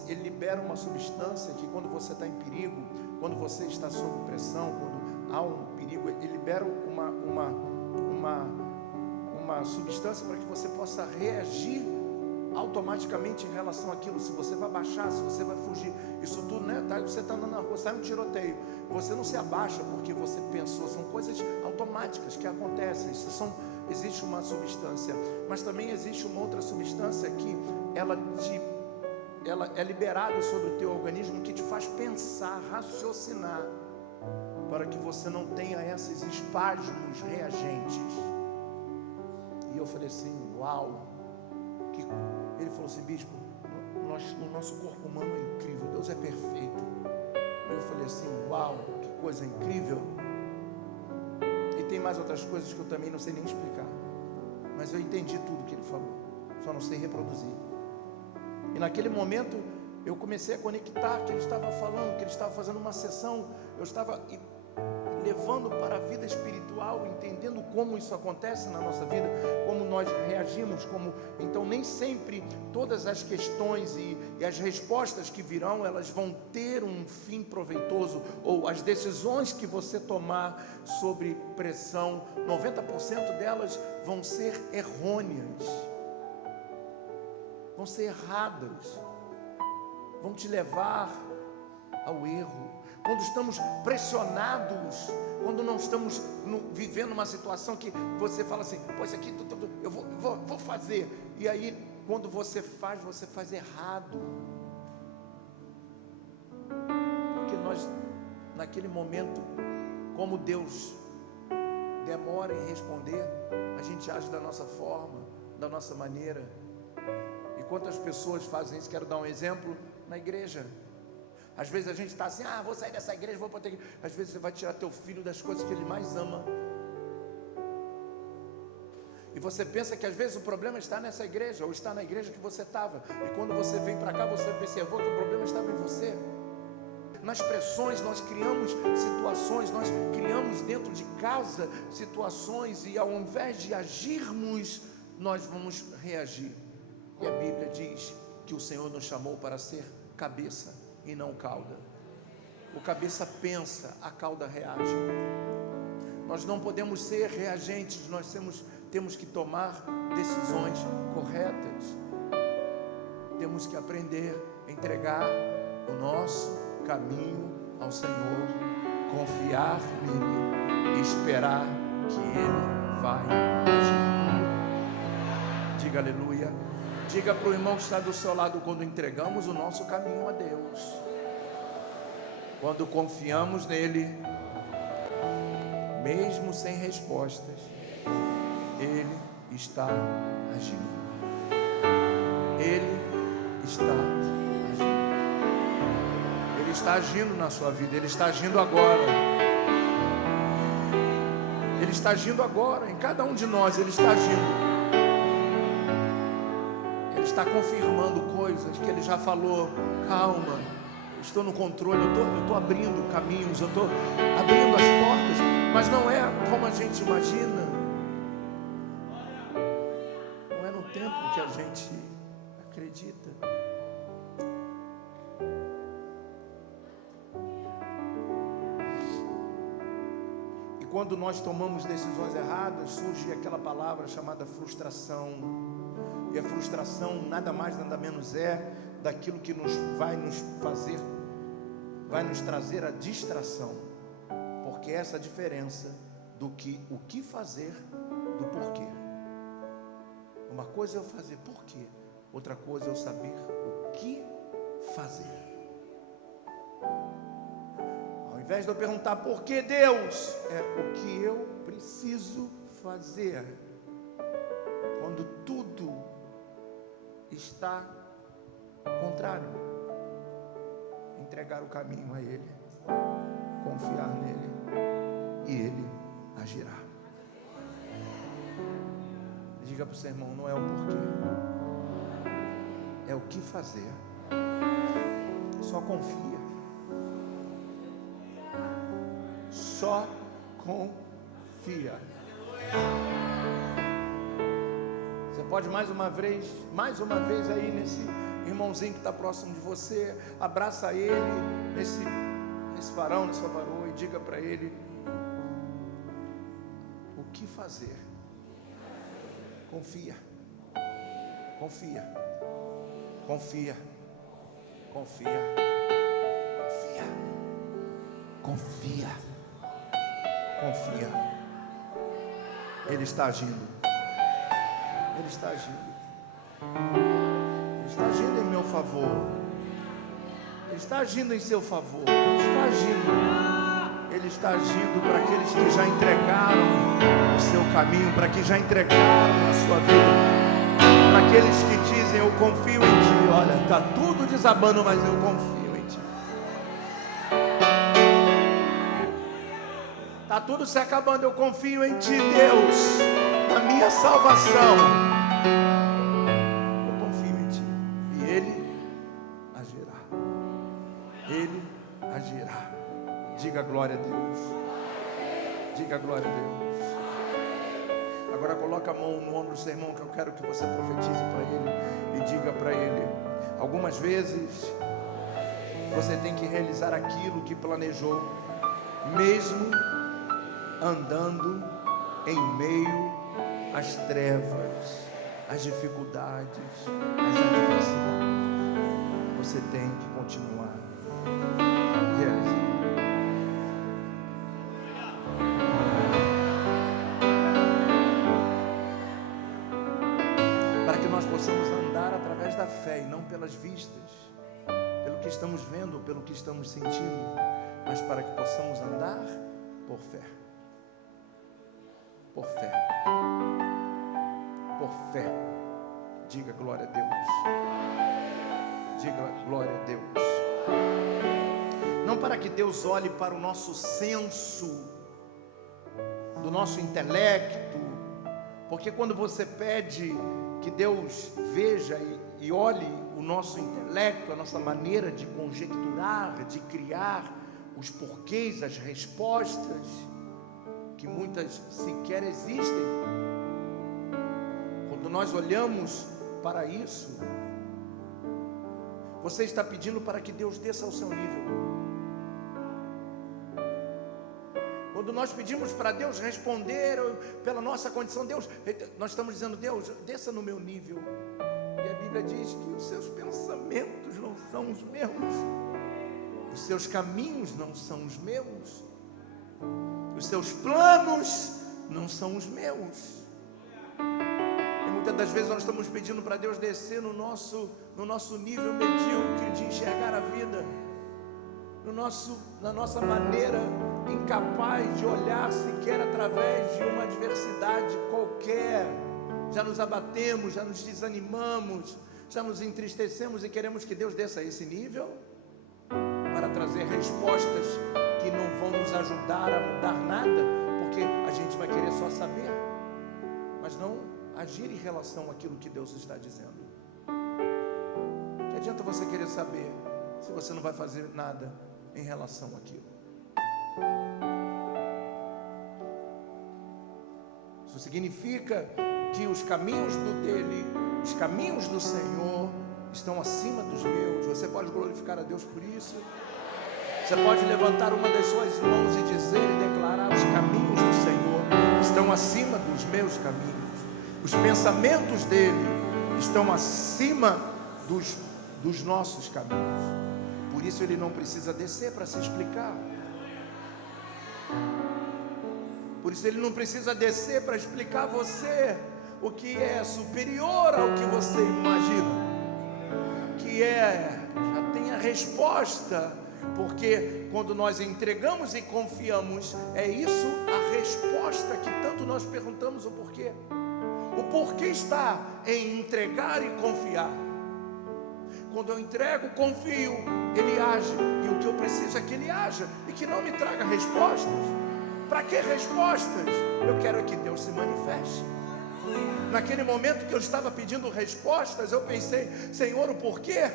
ele libera uma substância que quando você está em perigo, quando você está sob pressão, quando há um perigo, ele libera uma substância para que você possa reagir automaticamente em relação àquilo. Se você vai baixar, se você vai fugir, isso tudo, né? Você está andando na rua, sai um tiroteio, você não se abaixa porque você pensou. São coisas automáticas que acontecem. Existe uma substância, mas também existe uma outra substância que ela é liberada sobre o teu organismo, que te faz pensar, raciocinar, para que você não tenha esses espasmos reagentes. E eu falei assim, uau. Ele falou assim, bispo, o nosso corpo humano é incrível, Deus é perfeito. Eu falei assim, uau, que coisa incrível. E tem mais outras coisas que eu também não sei nem explicar, mas eu entendi tudo que ele falou, só não sei reproduzir. E naquele momento eu comecei a conectar que ele estava falando, que ele estava fazendo uma sessão. levando para a vida espiritual, entendendo como isso acontece na nossa vida, como nós reagimos, então nem sempre todas as questões e as respostas que virão, elas vão ter um fim proveitoso, ou as decisões que você tomar sobre pressão, 90% delas vão ser errôneas, vão ser erradas, vão te levar ao erro. Quando estamos pressionados, quando não estamos vivendo uma situação que você fala assim, pô, isso aqui eu vou fazer, e aí quando você faz errado, porque nós naquele momento, como Deus demora em responder, a gente age da nossa forma, da nossa maneira. E quantas pessoas fazem isso? Quero dar um exemplo na igreja. Às vezes a gente está assim, vou sair dessa igreja, vou para outra igreja. Às vezes você vai tirar teu filho das coisas que ele mais ama. E você pensa que às vezes o problema está nessa igreja, ou está na igreja que você estava. E quando você vem para cá, você observou que o problema estava em você. Nas pressões nós criamos situações, nós criamos dentro de casa situações, e ao invés de agirmos, nós vamos reagir. E a Bíblia diz que o Senhor nos chamou para ser cabeça e não cauda. O cabeça pensa, a cauda reage. Nós não podemos ser reagentes, nós temos que tomar decisões corretas. Temos que aprender a entregar o nosso caminho ao Senhor, confiar nele e esperar que ele vai agir. Diga aleluia. Diga para o irmão que está do seu lado, quando entregamos o nosso caminho a Deus, quando confiamos nele, mesmo sem respostas, ele está agindo. Ele está agindo. Ele está agindo na sua vida, ele está agindo agora. Ele está agindo agora, em cada um de nós, ele está agindo. Está confirmando coisas que ele já falou. Calma, eu estou no controle, eu estou abrindo caminhos, eu estou abrindo as portas, mas não é como a gente imagina, não é no tempo que a gente acredita. E quando nós tomamos decisões erradas, surge aquela palavra chamada frustração. E a frustração nada mais, nada menos é daquilo que vai nos trazer a distração. Porque essa é a diferença do que o que fazer do porquê. Uma coisa é eu fazer porquê, outra coisa é eu saber o que fazer. Ao invés de eu perguntar por que Deus, é o que eu preciso fazer. Quando tudo está contrário, entregar o caminho a Ele, confiar nele, e Ele agirá. Diga para o seu irmão, não é o porquê, é o que fazer. Só confia, só confia. Você pode mais uma vez aí nesse irmãozinho que está próximo de você, abraça ele, nesse varão, nessa varoa, e diga para ele o que fazer. Confia, confia, confia, confia, confia, confia, confia. Ele está agindo. Ele está agindo. Ele está agindo em meu favor. Ele está agindo em seu favor. Ele está agindo. Ele está agindo para aqueles que já entregaram o seu caminho, para que já entregaram a sua vida, para aqueles que dizem: eu confio em ti. Olha, está tudo desabando, mas eu confio em ti. Está tudo se acabando, eu confio em ti, Deus, na minha salvação. Eu confio em ti. E Ele agirá. Ele agirá. Diga glória. glória a Deus. Diga glória a Deus. Agora coloca a mão no ombro do seu irmão, que eu quero que você profetize para ele e diga para ele: algumas vezes você tem que realizar aquilo que planejou, mesmo andando em meio às trevas, às dificuldades, às adversidades. Você tem que continuar realizando. Para que nós possamos andar através da fé e não pelas vistas, pelo que estamos vendo, pelo que estamos sentindo, mas para que possamos andar por fé. Por fé. Por fé. Diga glória a Deus. Diga glória a Deus. Não para que Deus olhe para o nosso senso, do nosso intelecto, porque quando você pede que Deus veja e olhe o nosso intelecto, a nossa maneira de conjecturar, de criar os porquês, as respostas, que muitas sequer existem. Quando nós olhamos para isso, você está pedindo para que Deus desça ao seu nível. Quando nós pedimos para Deus responder pela nossa condição, Deus, nós estamos dizendo: Deus, desça no meu nível. E a Bíblia diz que os seus pensamentos não são os meus, os seus caminhos não são os meus, os seus planos não são os meus. E muitas das vezes nós estamos pedindo para Deus descer no nosso nível medíocre de enxergar a vida, na nossa maneira incapaz de olhar sequer através de uma adversidade qualquer. Já nos abatemos, já nos desanimamos, já nos entristecemos e queremos que Deus desça a esse nível para trazer respostas que não vão nos ajudar a mudar nada, porque a gente vai querer só saber, mas não agir em relação àquilo que Deus está dizendo. Que adianta você querer saber se você não vai fazer nada em relação àquilo? Isso significa que os caminhos os caminhos do Senhor estão acima dos meus. Você pode glorificar a Deus por isso? Você pode levantar uma das suas mãos e dizer e declarar: os caminhos do Senhor estão acima dos meus caminhos. Os pensamentos dele estão acima dos nossos caminhos. Por isso ele não precisa descer para se explicar. Por isso ele não precisa descer para explicar a você o que é superior ao que você imagina, já tem a resposta, porque quando nós entregamos e confiamos, é isso a resposta que tanto nós perguntamos o porquê. O porquê está em entregar e confiar. Quando eu entrego, confio, ele age, e o que eu preciso é que ele haja e que não me traga respostas. Para que respostas? Eu quero é que Deus se manifeste. Naquele momento que eu estava pedindo respostas, eu pensei: Senhor, o porquê?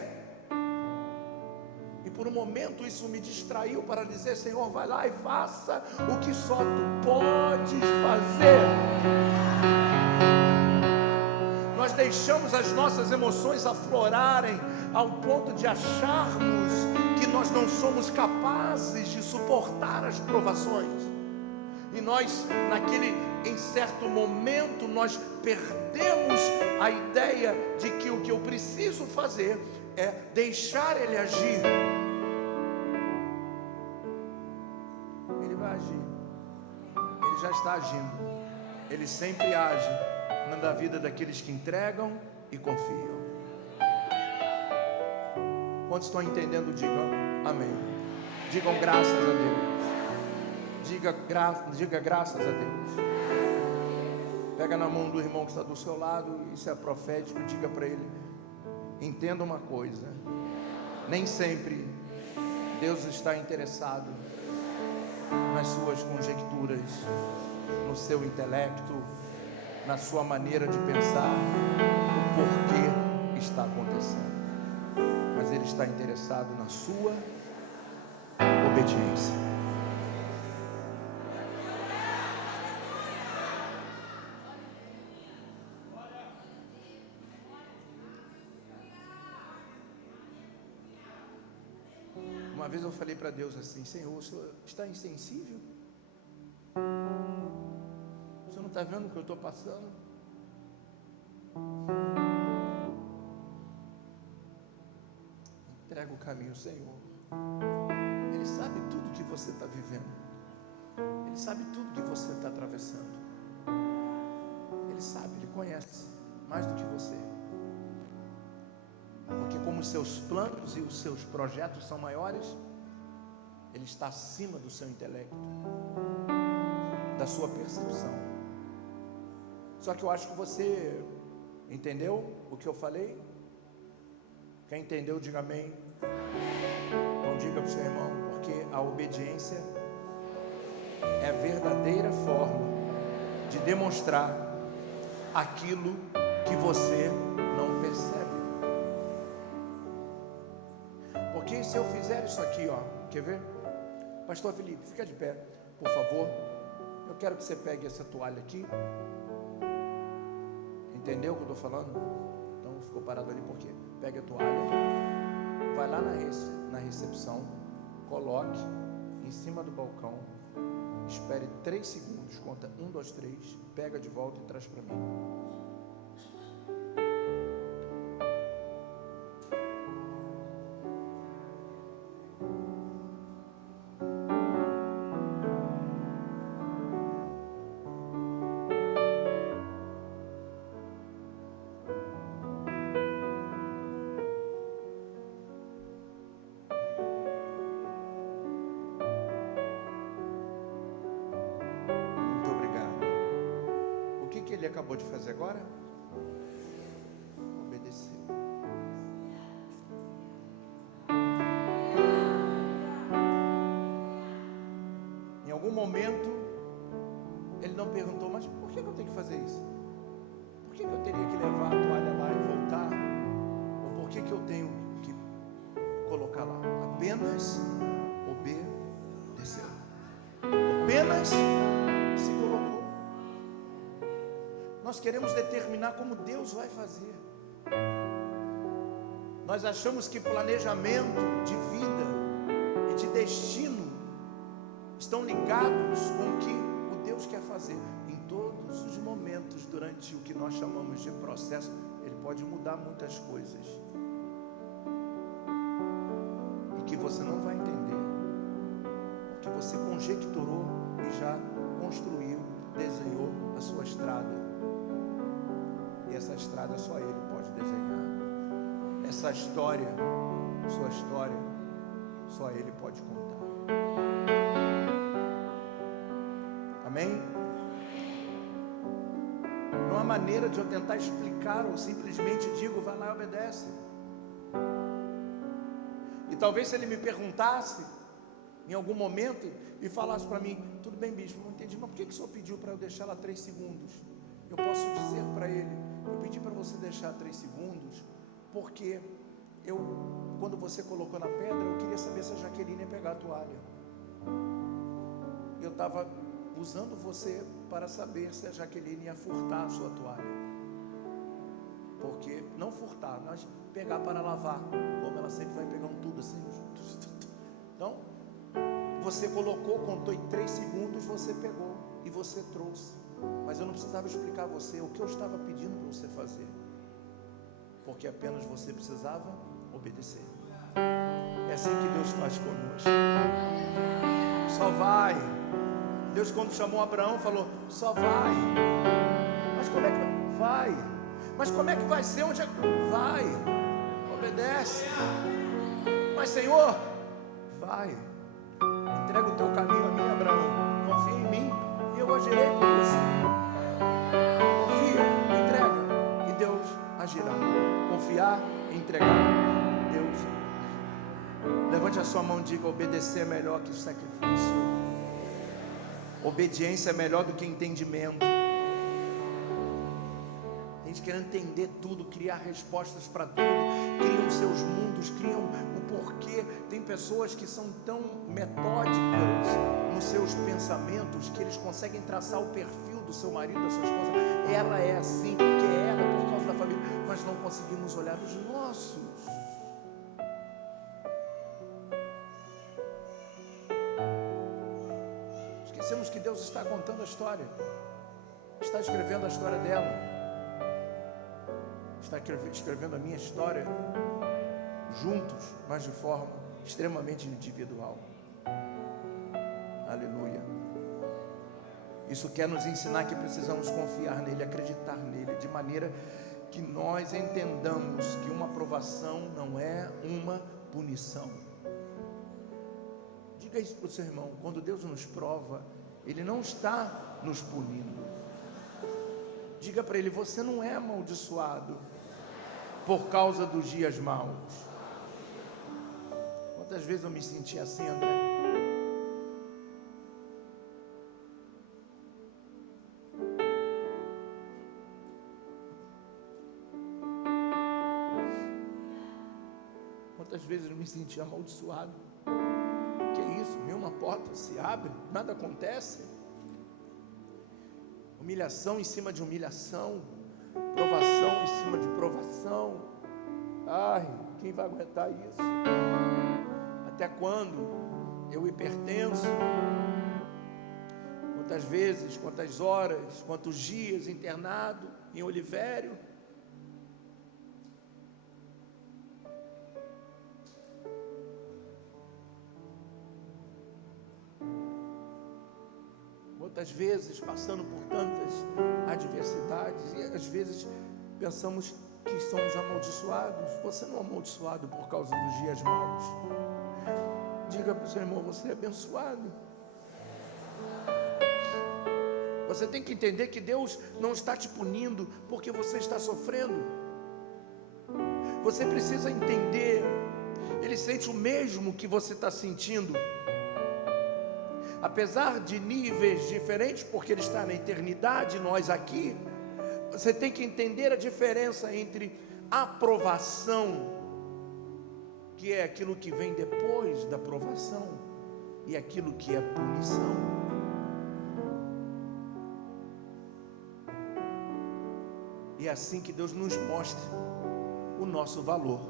E por um momento isso me distraiu para dizer: Senhor, vai lá e faça o que só tu podes fazer. Nós deixamos as nossas emoções aflorarem ao ponto de acharmos que nós não somos capazes de suportar as provações. E nós, em certo momento, nós perdemos a ideia de que o que eu preciso fazer é deixar ele agir. Ele vai agir. Ele já está agindo. Ele sempre age na vida daqueles que entregam e confiam. Quantos estão entendendo? Digam amém. Digam graças a Deus. Diga graças a Deus. Pega na mão do irmão que está do seu lado, isso é profético, diga para ele: entenda uma coisa, nem sempre Deus está interessado nas suas conjecturas, no seu intelecto, na sua maneira de pensar, o porquê está acontecendo, mas Ele está interessado na sua obediência. Uma vez eu falei para Deus assim: Senhor, o Senhor está insensível? O Senhor não está vendo o que eu estou passando? Entrega o caminho ao Senhor. Ele sabe tudo que você está vivendo. Ele sabe tudo que você está atravessando. Ele sabe, Ele conhece mais do que você. Porque como os seus planos e os seus projetos são maiores, Ele está acima do seu intelecto, da sua percepção. Só que eu acho que você entendeu o que eu falei? Quem entendeu, diga amém. Então diga para o seu irmão, porque a obediência é a verdadeira forma de demonstrar aquilo que você não percebe. Porque se eu fizer isso aqui, ó, quer ver? Pastor Felipe, fica de pé, por favor. Eu quero que você pegue essa toalha aqui. Entendeu o que eu estou falando? Então ficou parado ali por quê? Pegue a toalha, vai lá na recepção, coloque em cima do balcão, espere 3 segundos, conta 1, 2, 3, pega de volta e traz para mim. O que ele acabou de fazer agora? Obedecer. Em algum momento ele não perguntou, mas por que eu tenho que fazer isso? Por que eu teria que levar a toalha lá e voltar? Ou por que eu tenho que colocar lá? Apenas obedeceu. Apenas se colocou. Nós queremos determinar como Deus vai fazer. Nós achamos que planejamento de vida e de destino estão ligados com o que o Deus quer fazer. Em todos os momentos, durante o que nós chamamos de processo, Ele pode mudar muitas coisas e que você não vai entender, porque você conjecturou e já construiu, desenhou a sua estrada. E essa estrada só Ele pode desenhar. Essa história, sua história, só Ele pode contar. Amém? Não há maneira de eu tentar explicar ou simplesmente digo, vai lá e obedece. E talvez se Ele me perguntasse em algum momento e falasse para mim, tudo bem, bispo, não entendi, mas por que o senhor pediu para eu deixar lá 3 segundos? Eu posso dizer para ele, eu pedi para você deixar 3 segundos, porque quando você colocou na pedra, eu queria saber se a Jaqueline ia pegar a toalha. Eu estava usando você para saber se a Jaqueline ia furtar a sua toalha. Porque, não furtar, mas pegar para lavar, como ela sempre vai pegar um tubo assim. Então, você colocou, contou em 3 segundos, você pegou e você trouxe. Mas eu não precisava explicar a você o que eu estava pedindo para você fazer, porque apenas você precisava obedecer. É assim que Deus faz conosco. Só vai. Deus, quando chamou Abraão, falou, só vai. Mas como é que vai? Mas como é que vai ser? Onde é que vai? Obedece. Mas Senhor, vai. Entrega o teu caminho a mim, Abraão. Confia em mim e eu agirei por você. Confia, entrega e Deus agirá. Confiar, entregar, Deus agirá. Levante a sua mão e diga, obedecer é melhor que o sacrifício. Obediência é melhor do que entendimento. A gente quer entender tudo, criar respostas para tudo, criam seus mundos, criam o porquê. Tem pessoas que são tão metódicas nos seus pensamentos que eles conseguem traçar o perfil do seu marido, da sua esposa. Ela é assim, porque ela, por causa da família, mas não conseguimos olhar os nossos. esquecemos que Deus está contando a história, está escrevendo a história dela, está escrevendo a minha história, juntos, mas de forma extremamente individual. Aleluia. Isso quer nos ensinar que precisamos confiar nele, acreditar nele, de maneira que nós entendamos que uma provação não é uma punição. Diga isso para o seu irmão: quando Deus nos prova, Ele não está nos punindo. Diga para ele: você não é amaldiçoado por causa dos dias maus. Quantas vezes eu me senti assim, André? Quantas vezes eu me senti amaldiçoado? Que é isso? Nenhuma porta se abre, nada acontece. Humilhação em cima de humilhação, provação em cima de provação. Ai, quem vai aguentar isso? Até quando eu hipertenso? Quantas vezes, quantas horas, quantos dias internado em Olivério? Quantas vezes passando por tantas adversidades, e às vezes pensamos que somos amaldiçoados. Você não é amaldiçoado por causa dos dias maus. Diga para o seu irmão: você é abençoado. Você tem que entender que Deus não está te punindo porque você está sofrendo. Você precisa entender, Ele sente o mesmo que você está sentindo. Apesar de níveis diferentes, porque Ele está na eternidade, nós aqui, você tem que entender a diferença entre aprovação, que é aquilo que vem depois da provação, e aquilo que é punição. E é assim que Deus nos mostra o nosso valor,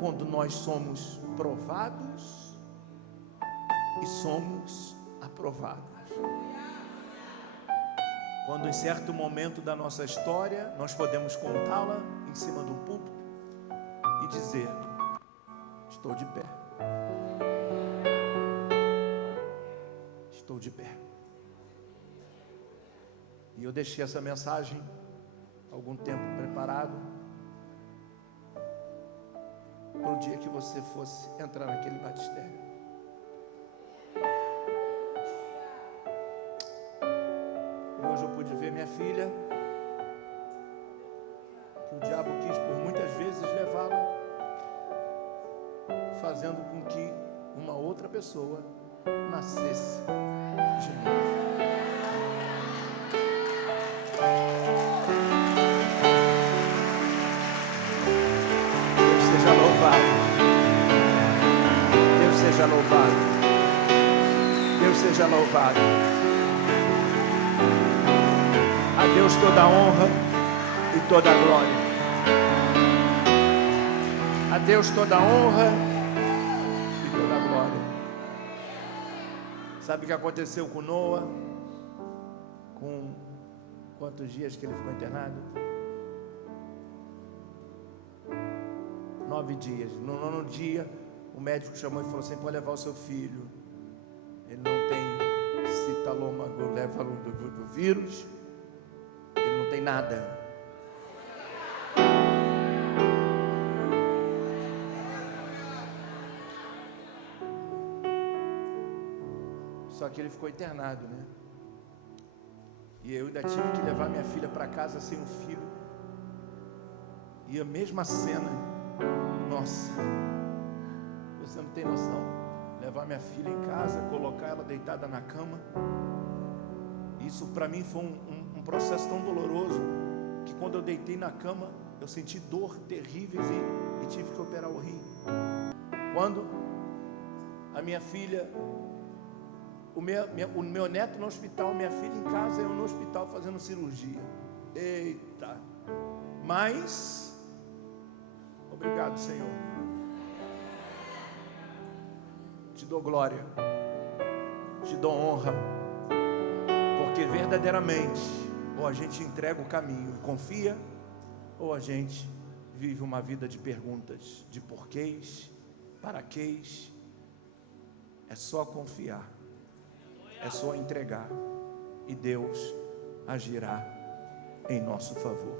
quando nós somos provados e somos aprovados. Quando em certo momento da nossa história nós podemos contá-la em cima do púlpito e dizer: estou de pé, estou de pé. E eu deixei essa mensagem há algum tempo preparado para o dia que você fosse entrar naquele batistério. Hoje eu pude ver minha filha, que o diabo quis por muitas vezes levá-la, fazendo com que uma outra pessoa nascesse de novo. Deus seja louvado. Deus seja louvado. Deus seja louvado. A Deus toda a honra e toda a glória. A Deus toda a honra e toda a glória. Sabe o que aconteceu com Noa? Com quantos dias que ele ficou internado? 9 dias. No 9º dia, o médico chamou e falou assim: pode levar o seu filho. Ele não tem citalomagoleva do vírus. Ele não tem nada. Só que ele ficou internado, né? E eu ainda tive que levar minha filha para casa sem o filho. E a mesma cena, nossa, você não tem noção. Levar minha filha em casa, colocar ela deitada na cama. Isso para mim foi um processo tão doloroso, que quando eu deitei na cama, eu senti dor terríveis e tive que operar o rim. Quando a minha filha, o meu neto no hospital, minha filha em casa, eu no hospital fazendo cirurgia. Eita! Mas, obrigado, Senhor. Te dou glória. te dou honra, porque verdadeiramente, ou a gente entrega o caminho e confia, ou a gente vive uma vida de perguntas, de porquês, para quês. É só confiar, é só entregar, e Deus agirá em nosso favor.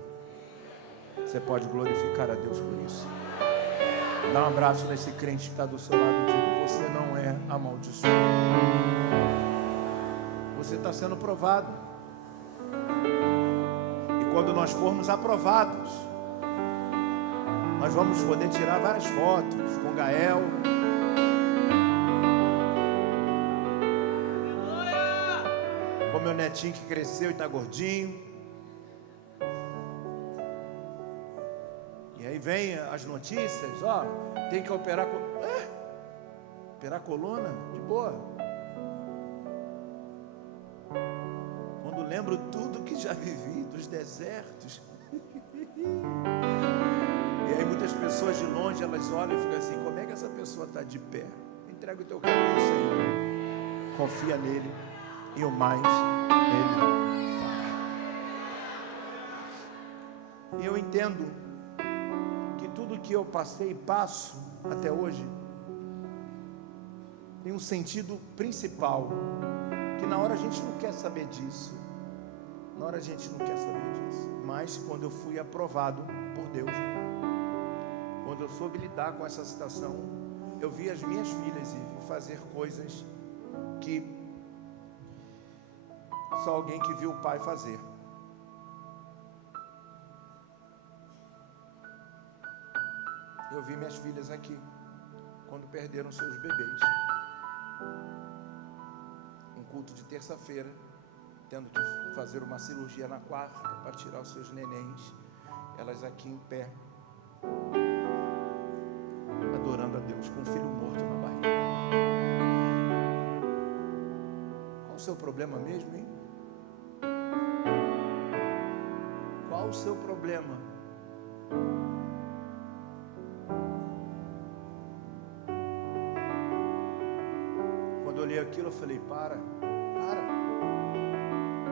Você pode glorificar a Deus por isso. Dá um abraço nesse crente que está do seu lado e diga: você não é amaldiçoado, você está sendo provado. E quando nós formos aprovados, nós vamos poder tirar várias fotos com Gael, com meu netinho que cresceu e está gordinho. E aí vem as notícias, ó, tem que operar operar a coluna, de boa. Quando lembro tudo que já vivi, dos desertos. E aí muitas pessoas de longe, elas olham e ficam assim: como é que essa pessoa está de pé? Entrega o teu caminho, Senhor, confia nele, e o mais ele fará. E eu entendo que tudo que eu passei e passo até hoje tem um sentido principal, que na hora a gente não quer saber disso, mas quando eu fui aprovado por Deus, quando eu soube lidar com essa situação, eu vi as minhas filhas e fazer coisas que só alguém que viu o pai fazer. Eu vi minhas filhas aqui, quando perderam seus bebês. Um culto de terça-feira, tendo que fazer uma cirurgia na quarta para tirar os seus nenéns. Elas aqui em pé, adorando a Deus, com um filho morto na barriga. Qual o seu problema mesmo, hein? Qual o seu problema? Quando eu olhei aquilo, eu falei: para.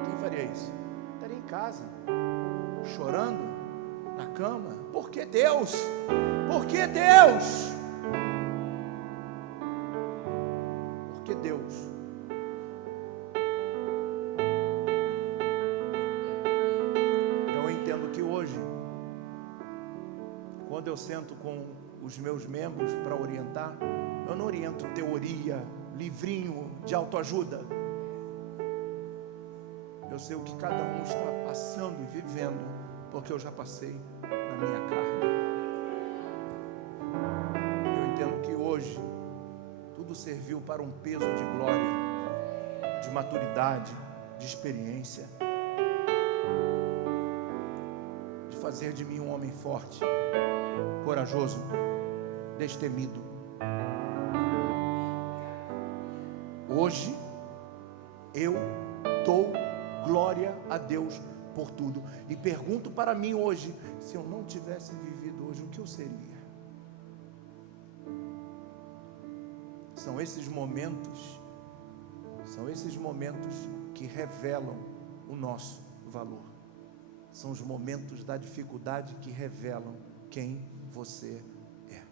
Quem faria isso? Estaria em casa, chorando, na cama. Por que Deus? Por que Deus? Por que Deus? Eu entendo que hoje, quando eu sento com os meus membros para orientar, eu não oriento teoria, livrinho de autoajuda. Eu sei o que cada um está passando e vivendo, porque eu já passei na minha carne. Eu entendo que hoje tudo serviu para um peso de glória, de maturidade, de experiência, de fazer de mim um homem forte, corajoso, destemido. Hoje eu dou glória a Deus por tudo, e pergunto para mim hoje: se eu não tivesse vivido hoje, o que eu seria? São esses momentos que revelam o nosso valor. São os momentos da dificuldade que revelam quem você é.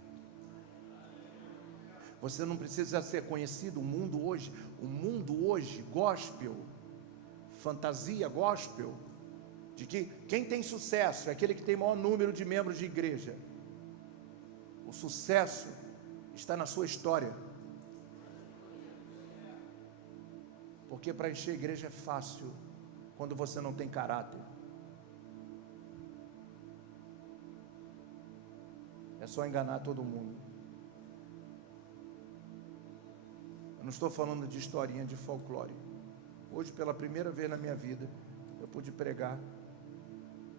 Você não precisa ser conhecido. O mundo hoje, gospel, fantasia gospel, de que quem tem sucesso é aquele que tem maior número de membros de igreja. O sucesso está na sua história, porque para encher a igreja é fácil quando você não tem caráter. É só enganar todo mundo. Eu não estou falando de historinha de folclore. Hoje, pela primeira vez na minha vida, eu pude pregar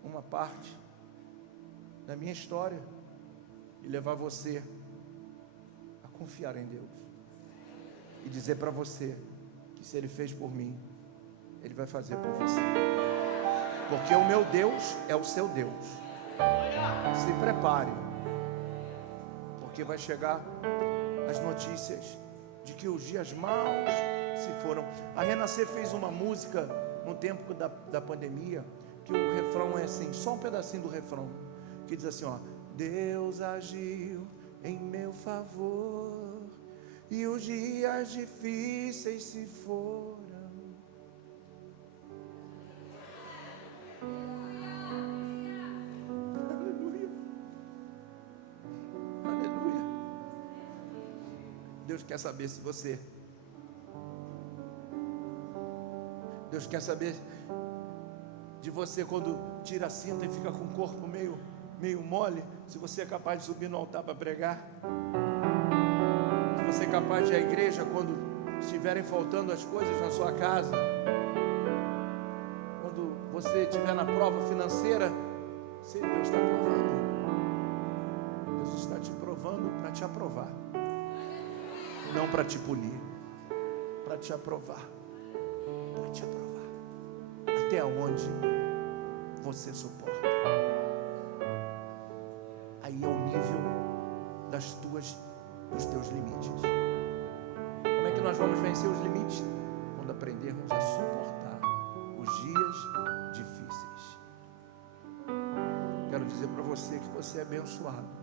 uma parte da minha história e levar você a confiar em Deus e dizer para você que se Ele fez por mim, Ele vai fazer por você, porque o meu Deus é o seu Deus. Se prepare, porque vai chegar as notícias de que os dias maus se foram. A Renascer fez uma música no tempo da pandemia, que o refrão é assim, só um pedacinho do refrão, que diz assim, ó: Deus agiu em meu favor e os dias difíceis se foram. Aleluia. Aleluia. Deus quer saber se você... Deus quer saber de você quando tira a cinta e fica com o corpo meio mole, se você é capaz de subir no altar para pregar. Se você é capaz de ir à igreja quando estiverem faltando as coisas na sua casa. Quando você estiver na prova financeira, Deus está provando. Deus está te provando para te aprovar. Não para te punir, para te aprovar. Para te aprovar. Até onde você suporta. Aí é o nível dos teus limites. Como é que nós vamos vencer os limites? Quando aprendermos a suportar os dias difíceis. Quero dizer para você que você é abençoado.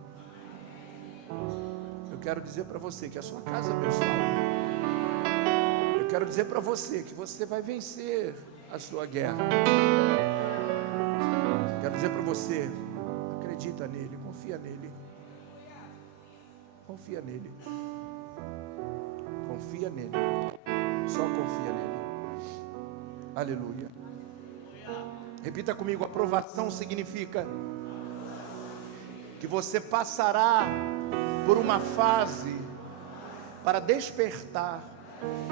Eu quero dizer para você que a sua casa é abençoada. Eu quero dizer para você que você vai vencer a sua guerra. Quero dizer para você, acredita nele, confia nele. Confia nele. Confia nele. Só confia nele. Aleluia. Repita comigo, aprovação significa que você passará por uma fase para despertar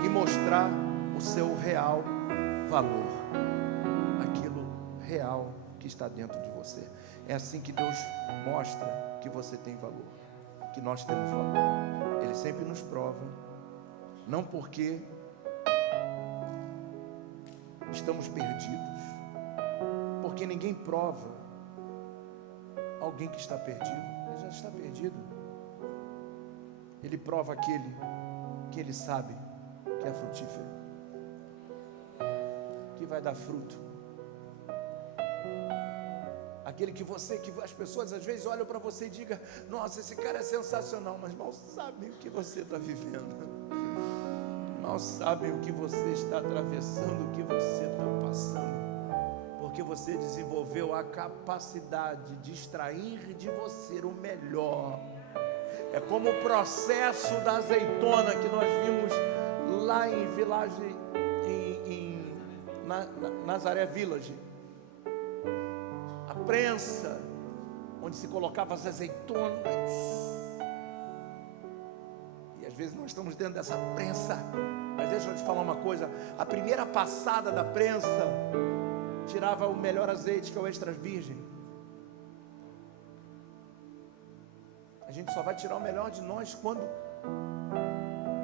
e mostrar o seu real valor, aquilo real que está dentro de você. É assim que Deus mostra que você tem valor, que nós temos valor. Ele sempre nos prova, não porque estamos perdidos, porque ninguém prova alguém que está perdido. Ele já está perdido. Ele prova aquele que ele sabe que é frutífero, que vai dar fruto. Aquele que as pessoas às vezes olham para você e digam: nossa, esse cara é sensacional, mas mal sabem o que você está vivendo, mal sabem o que você está atravessando, o que você está passando, porque você desenvolveu a capacidade de extrair de você o melhor. É como o processo da azeitona que nós vimos lá em Village, Nazaré Village. A prensa, onde se colocava as azeitonas. E às vezes nós estamos dentro dessa prensa. Mas deixa eu te falar uma coisa: a primeira passada da prensa tirava o melhor azeite, que é o extra virgem. A gente só vai tirar o melhor de nós quando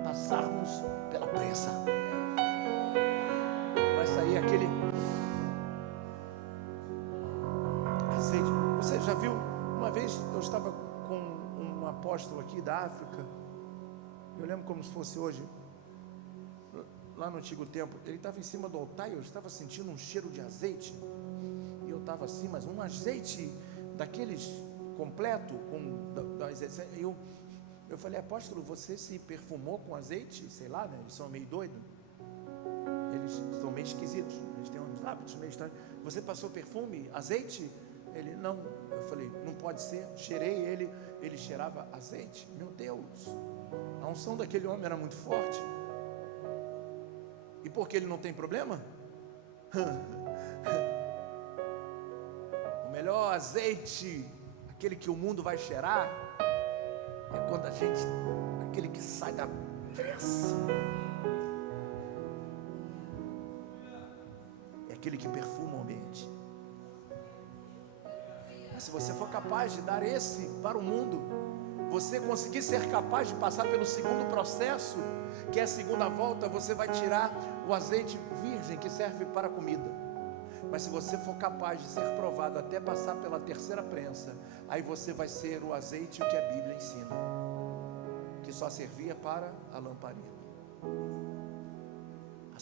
passarmos pela prensa. Vai sair aquele azeite. Você já viu? Uma vez eu estava com um apóstolo aqui da África. Eu lembro como se fosse hoje. Lá no antigo tempo, ele estava em cima do altar e eu estava sentindo um cheiro de azeite. E eu estava assim, mas um azeite daqueles completo, eu falei: apóstolo, você se perfumou com azeite? Sei lá, né? Eles são meio doidos. Eles são meio esquisitos. Eles têm uns hábitos meio estranhos. Você passou perfume, azeite? Ele: não. Eu falei: não pode ser. Cheirei ele cheirava azeite. Meu Deus, a unção daquele homem era muito forte. E por que ele não tem problema? O melhor azeite, aquele que o mundo vai cheirar, é quando aquele que sai da prensa, é aquele que perfuma o ambiente. Mas se você for capaz de dar esse para o mundo, você conseguir ser capaz de passar pelo segundo processo, que é a segunda volta, você vai tirar o azeite virgem que serve para a comida. Mas se você for capaz de ser provado até passar pela terceira prensa, aí você vai ser o azeite que a Bíblia ensina, que só servia para a lamparina.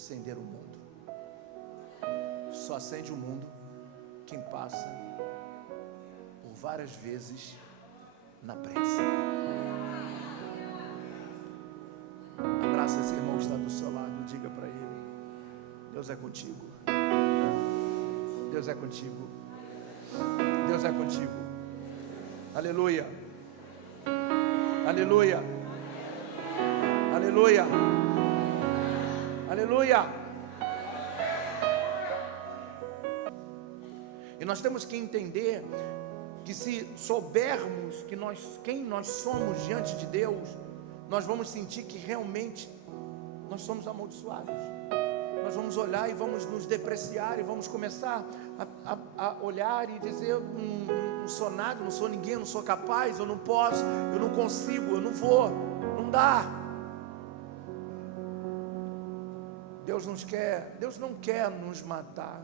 acender o mundo. Só acende o mundo quem passa por várias vezes na pressa. Abraça esse irmão que está do seu lado, diga para ele: Deus é contigo. Deus é contigo. Deus é contigo. Aleluia. Aleluia. Aleluia. Aleluia. E nós temos que entender que se soubermos quem nós somos diante de Deus, nós vamos sentir que realmente nós somos amaldiçoados. Nós vamos olhar e vamos nos depreciar e vamos começar a olhar e dizer: não sou nada, não sou ninguém, eu não sou capaz, eu não posso, eu não consigo, eu não vou, não dá. Deus não quer nos matar.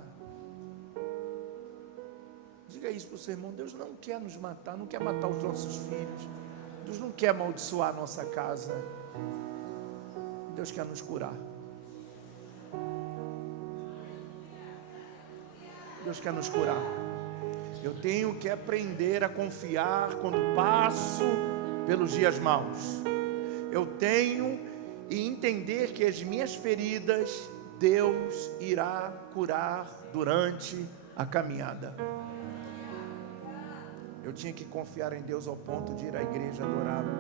Diga isso para o seu irmão: Deus não quer nos matar, não quer matar os nossos filhos. Deus não quer amaldiçoar a nossa casa. Deus quer nos curar. Deus quer nos curar. Eu tenho que aprender a confiar quando passo pelos dias maus. Eu tenho que entender que as minhas feridas Deus irá curar durante a caminhada. Eu tinha que confiar em Deus ao ponto de ir à igreja adorá-lo,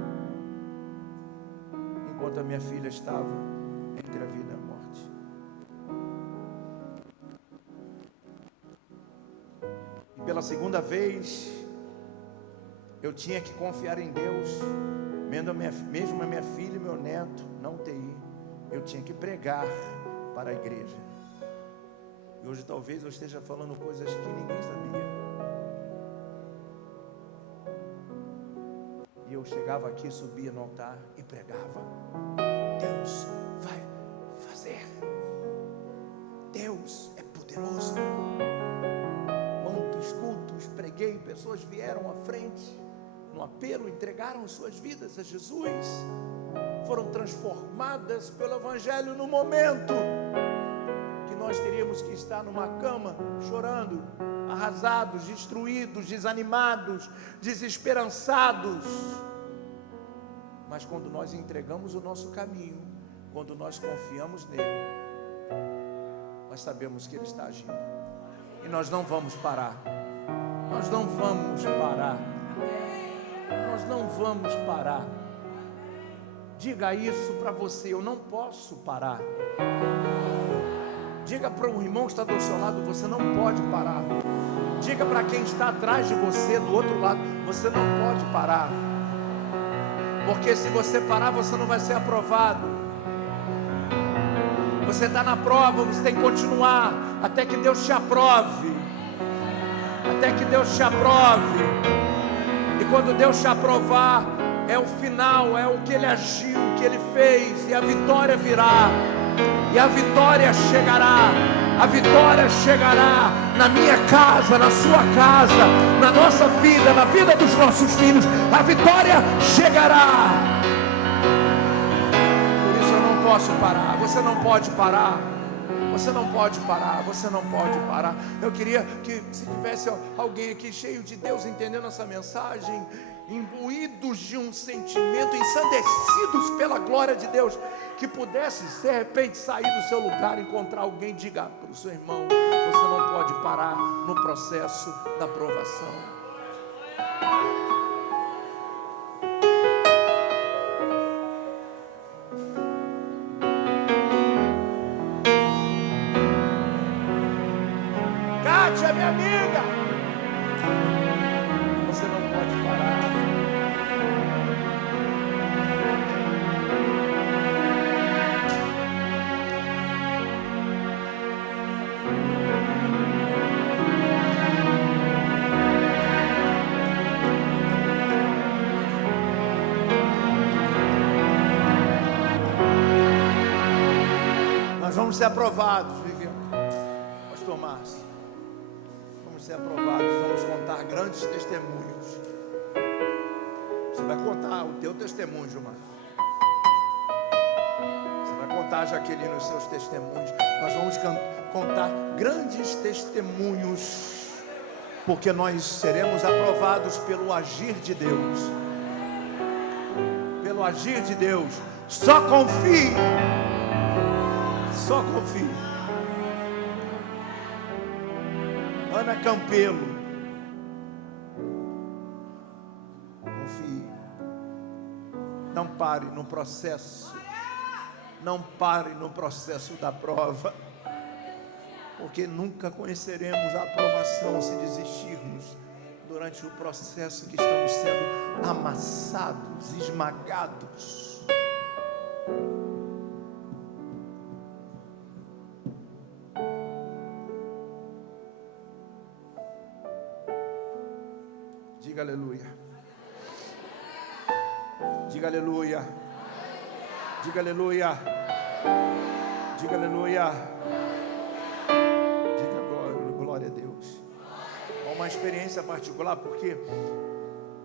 enquanto a minha filha estava entre a vida e a morte. E pela segunda vez, eu tinha que confiar em Deus, mesmo a minha filha e meu neto na UTI, eu tinha que pregar para a igreja. E hoje talvez eu esteja falando coisas que ninguém sabia. E eu chegava aqui, subia no altar e pregava: Deus vai fazer. Deus é poderoso. Quantos cultos preguei, pessoas vieram à frente, no apelo, entregaram suas vidas a Jesus, foram transformadas pelo Evangelho no momento que nós teríamos que estar numa cama, chorando, arrasados, destruídos, desanimados, desesperançados. Mas quando nós entregamos o nosso caminho, quando nós confiamos nele, nós sabemos que ele está agindo. E nós não vamos parar. Nós não vamos parar. Nós não vamos parar. Diga isso para você: eu não posso parar. Diga para o irmão que está do seu lado: você não pode parar. Diga para quem está atrás de você, do outro lado: você não pode parar. Porque se você parar, você não vai ser aprovado. Você está na prova, você tem que continuar até que Deus te aprove. Até que Deus te aprove. E quando Deus te aprovar, é o final, é o que Ele agiu, o que Ele fez, e a vitória virá. E a vitória chegará. A vitória chegará na minha casa, na sua casa, na nossa vida, na vida dos nossos filhos. A vitória chegará. Por isso eu não posso parar. Você não pode parar. Você não pode parar. Você não pode parar. Eu queria que se tivesse alguém aqui cheio de Deus, entendendo essa mensagem, imbuídos de um sentimento, ensandecidos pela glória de Deus, que pudesse de repente sair do seu lugar, encontrar alguém, diga para o seu irmão: você não pode parar no processo da aprovação. Kátia, minha amiga, você não pode parar. Nós vamos ser aprovados, Viviane, Pastor Márcio. Vamos ser aprovados, vamos contar grandes testemunhos. Você vai contar o teu testemunho, Gilmar. Você vai contar contar, Jaqueline, os seus testemunhos. Nós vamos contar grandes testemunhos, porque nós seremos aprovados pelo agir de Deus. Pelo agir de Deus. Só confie. Só confie. Ana Campelo. Confie. Não pare no processo. Não pare no processo da prova. Porque nunca conheceremos a aprovação se desistirmos durante o processo que estamos sendo amassados, esmagados. Diga aleluia. Diga aleluia. Diga aleluia. Diga aleluia. Diga glória a Deus. É uma experiência particular, porque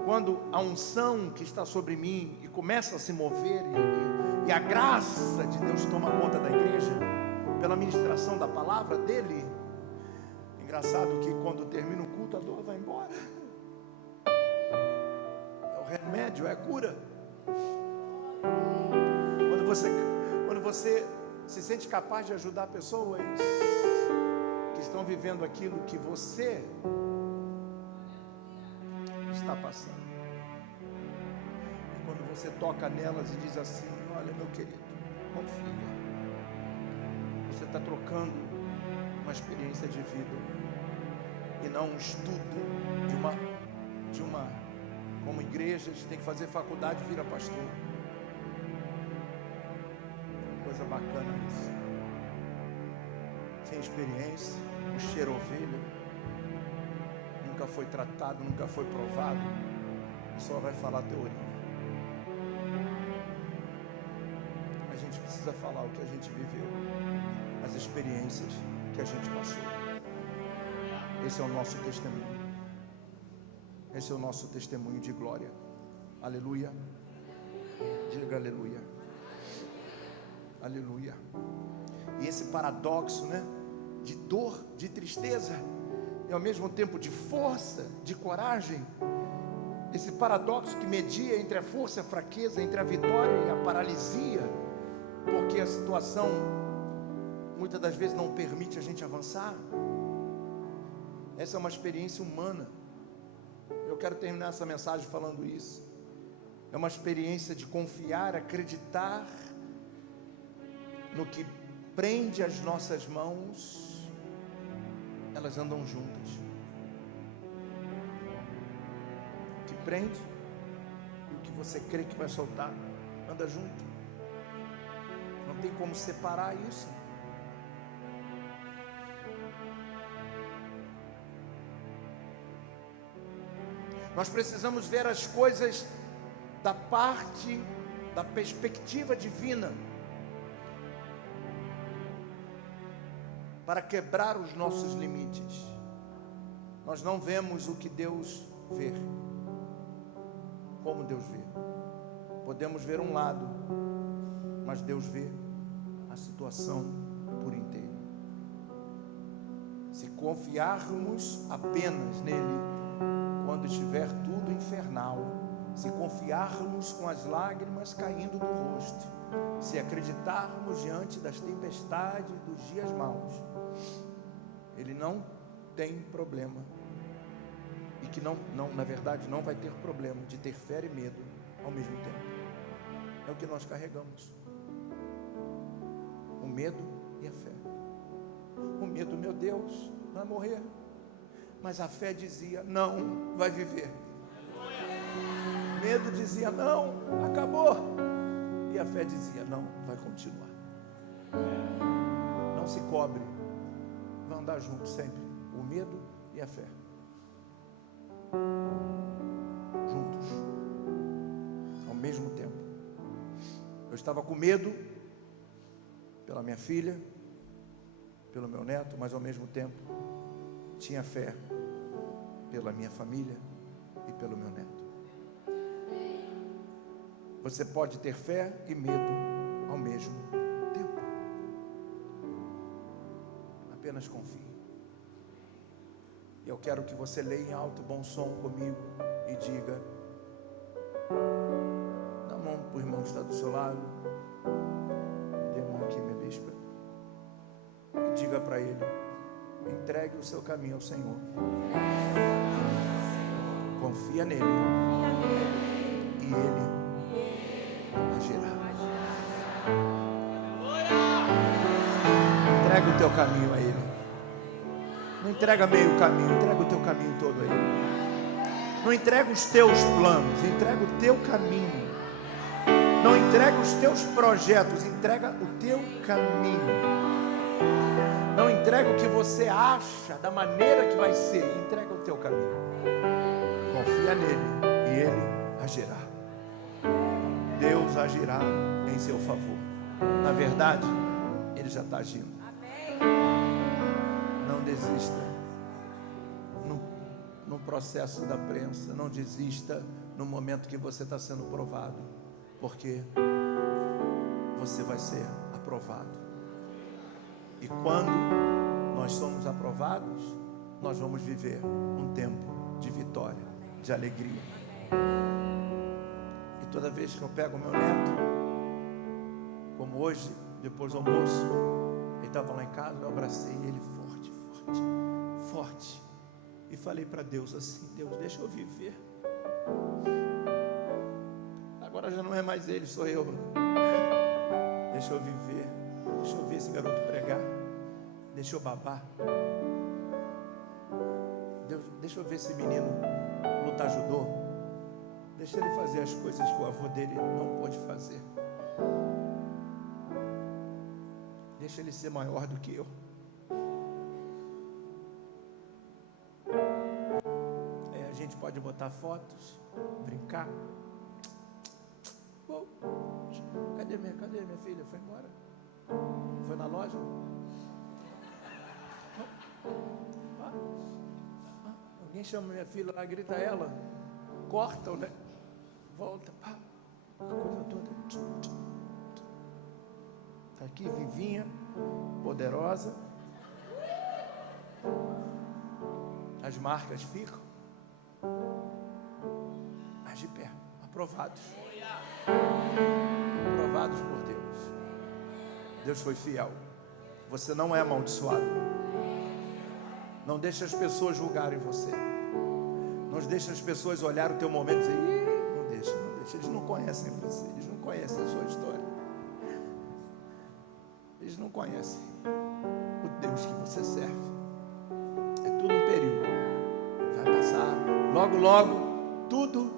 quando a unção que está sobre mim e começa a se mover e a graça de Deus toma conta da igreja pela ministração da palavra dele, engraçado que quando termina o culto a dor vai embora. É o remédio, é a cura. Quando você se sente capaz de ajudar pessoas que estão vivendo aquilo que você está passando, e quando você toca nelas e diz assim: olha, meu querido, confia, você está trocando uma experiência de vida e não um estudo de uma como igreja, a gente tem que fazer faculdade e vira pastor. Coisa bacana isso. Sem experiência, um cheiro ovelha, nunca foi tratado, nunca foi provado, só vai falar teoria. A gente precisa falar o que a gente viveu, as experiências que a gente passou. Esse é o nosso testemunho. Esse é o nosso testemunho de glória. Aleluia. Diga aleluia. Aleluia. E esse paradoxo, né? De dor, de tristeza, e ao mesmo tempo de força, de coragem. Esse paradoxo que media entre a força e a fraqueza, entre a vitória e a paralisia, porque a situação muitas das vezes não permite a gente avançar. Essa é uma experiência humana. Eu quero terminar essa mensagem falando isso. É uma experiência de confiar, acreditar no que prende as nossas mãos, elas andam juntas. O que prende e o que você crê que vai soltar, anda junto. Não tem como separar isso. Nós precisamos ver as coisas da perspectiva divina, para quebrar os nossos limites. Nós não vemos o que Deus vê, como Deus vê. Podemos ver um lado, mas Deus vê a situação por inteiro. Se confiarmos apenas nele, quando estiver tudo infernal, se confiarmos com as lágrimas caindo do rosto, se acreditarmos diante das tempestades dos dias maus, ele não tem problema, e que na verdade não vai ter problema de ter fé e medo ao mesmo tempo. É o que nós carregamos, o medo e a fé. O medo, meu Deus, vai morrer, mas a fé dizia: não, vai viver. O medo dizia: não, acabou, e a fé dizia: não, vai continuar. Não se cobre, vai andar junto sempre, o medo e a fé, juntos, ao mesmo tempo. Eu estava com medo pela minha filha, pelo meu neto, mas ao mesmo tempo tinha fé pela minha família e pelo meu neto. Você pode ter fé e medo ao mesmo tempo. apenas confie. Eu quero que você leia em alto bom som comigo e diga, dá a mão para o irmão que está do seu lado, dê a mão aqui, minha bispa, e diga para ele, entregue o seu caminho ao Senhor, confia nele, e ele agirá. Entrega o teu caminho a ele. Não entrega meio caminho, entrega o teu caminho todo a ele. Não entrega os teus planos, entrega o teu caminho. Não entrega os teus projetos, entrega o teu caminho. Não entrega o que você acha da maneira que vai ser, entrega o teu caminho. Confia nele e ele agirá. Deus agirá em seu favor. Na verdade, ele já está agindo. Não desista no processo da prensa, não desista no momento que você está sendo provado, porque você vai ser aprovado. E quando nós somos aprovados, nós vamos viver um tempo de vitória, de alegria. E toda vez que eu pego o meu neto, como hoje, depois do almoço, ele estava lá em casa, eu abracei ele forte, e falei para Deus assim, Deus, deixa eu viver. Agora já não é mais ele, sou eu. Deixa eu viver, deixa eu ver esse garoto pregar, deixa eu babar. Deus, deixa eu ver esse menino lutar judô, deixa ele fazer as coisas que o avô dele não pôde fazer. Deixa ele ser maior do que eu. A gente pode botar fotos, brincar. Cadê minha filha? Foi embora? Foi na loja? Alguém chama minha filha lá, grita ela, corta, né? Volta, pá, a coisa toda. Está aqui, vivinha, poderosa. As marcas ficam, mas de pé, aprovados por Deus. Deus foi fiel. Você não é amaldiçoado. Não deixe as pessoas julgarem você. Não deixe as pessoas olhar o teu momento e dizer, não deixa. Eles não conhecem você, eles não conhecem a sua história. Eles não conhecem o Deus que você serve. É tudo um período. Vai passar. Logo, tudo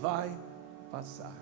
vai passar.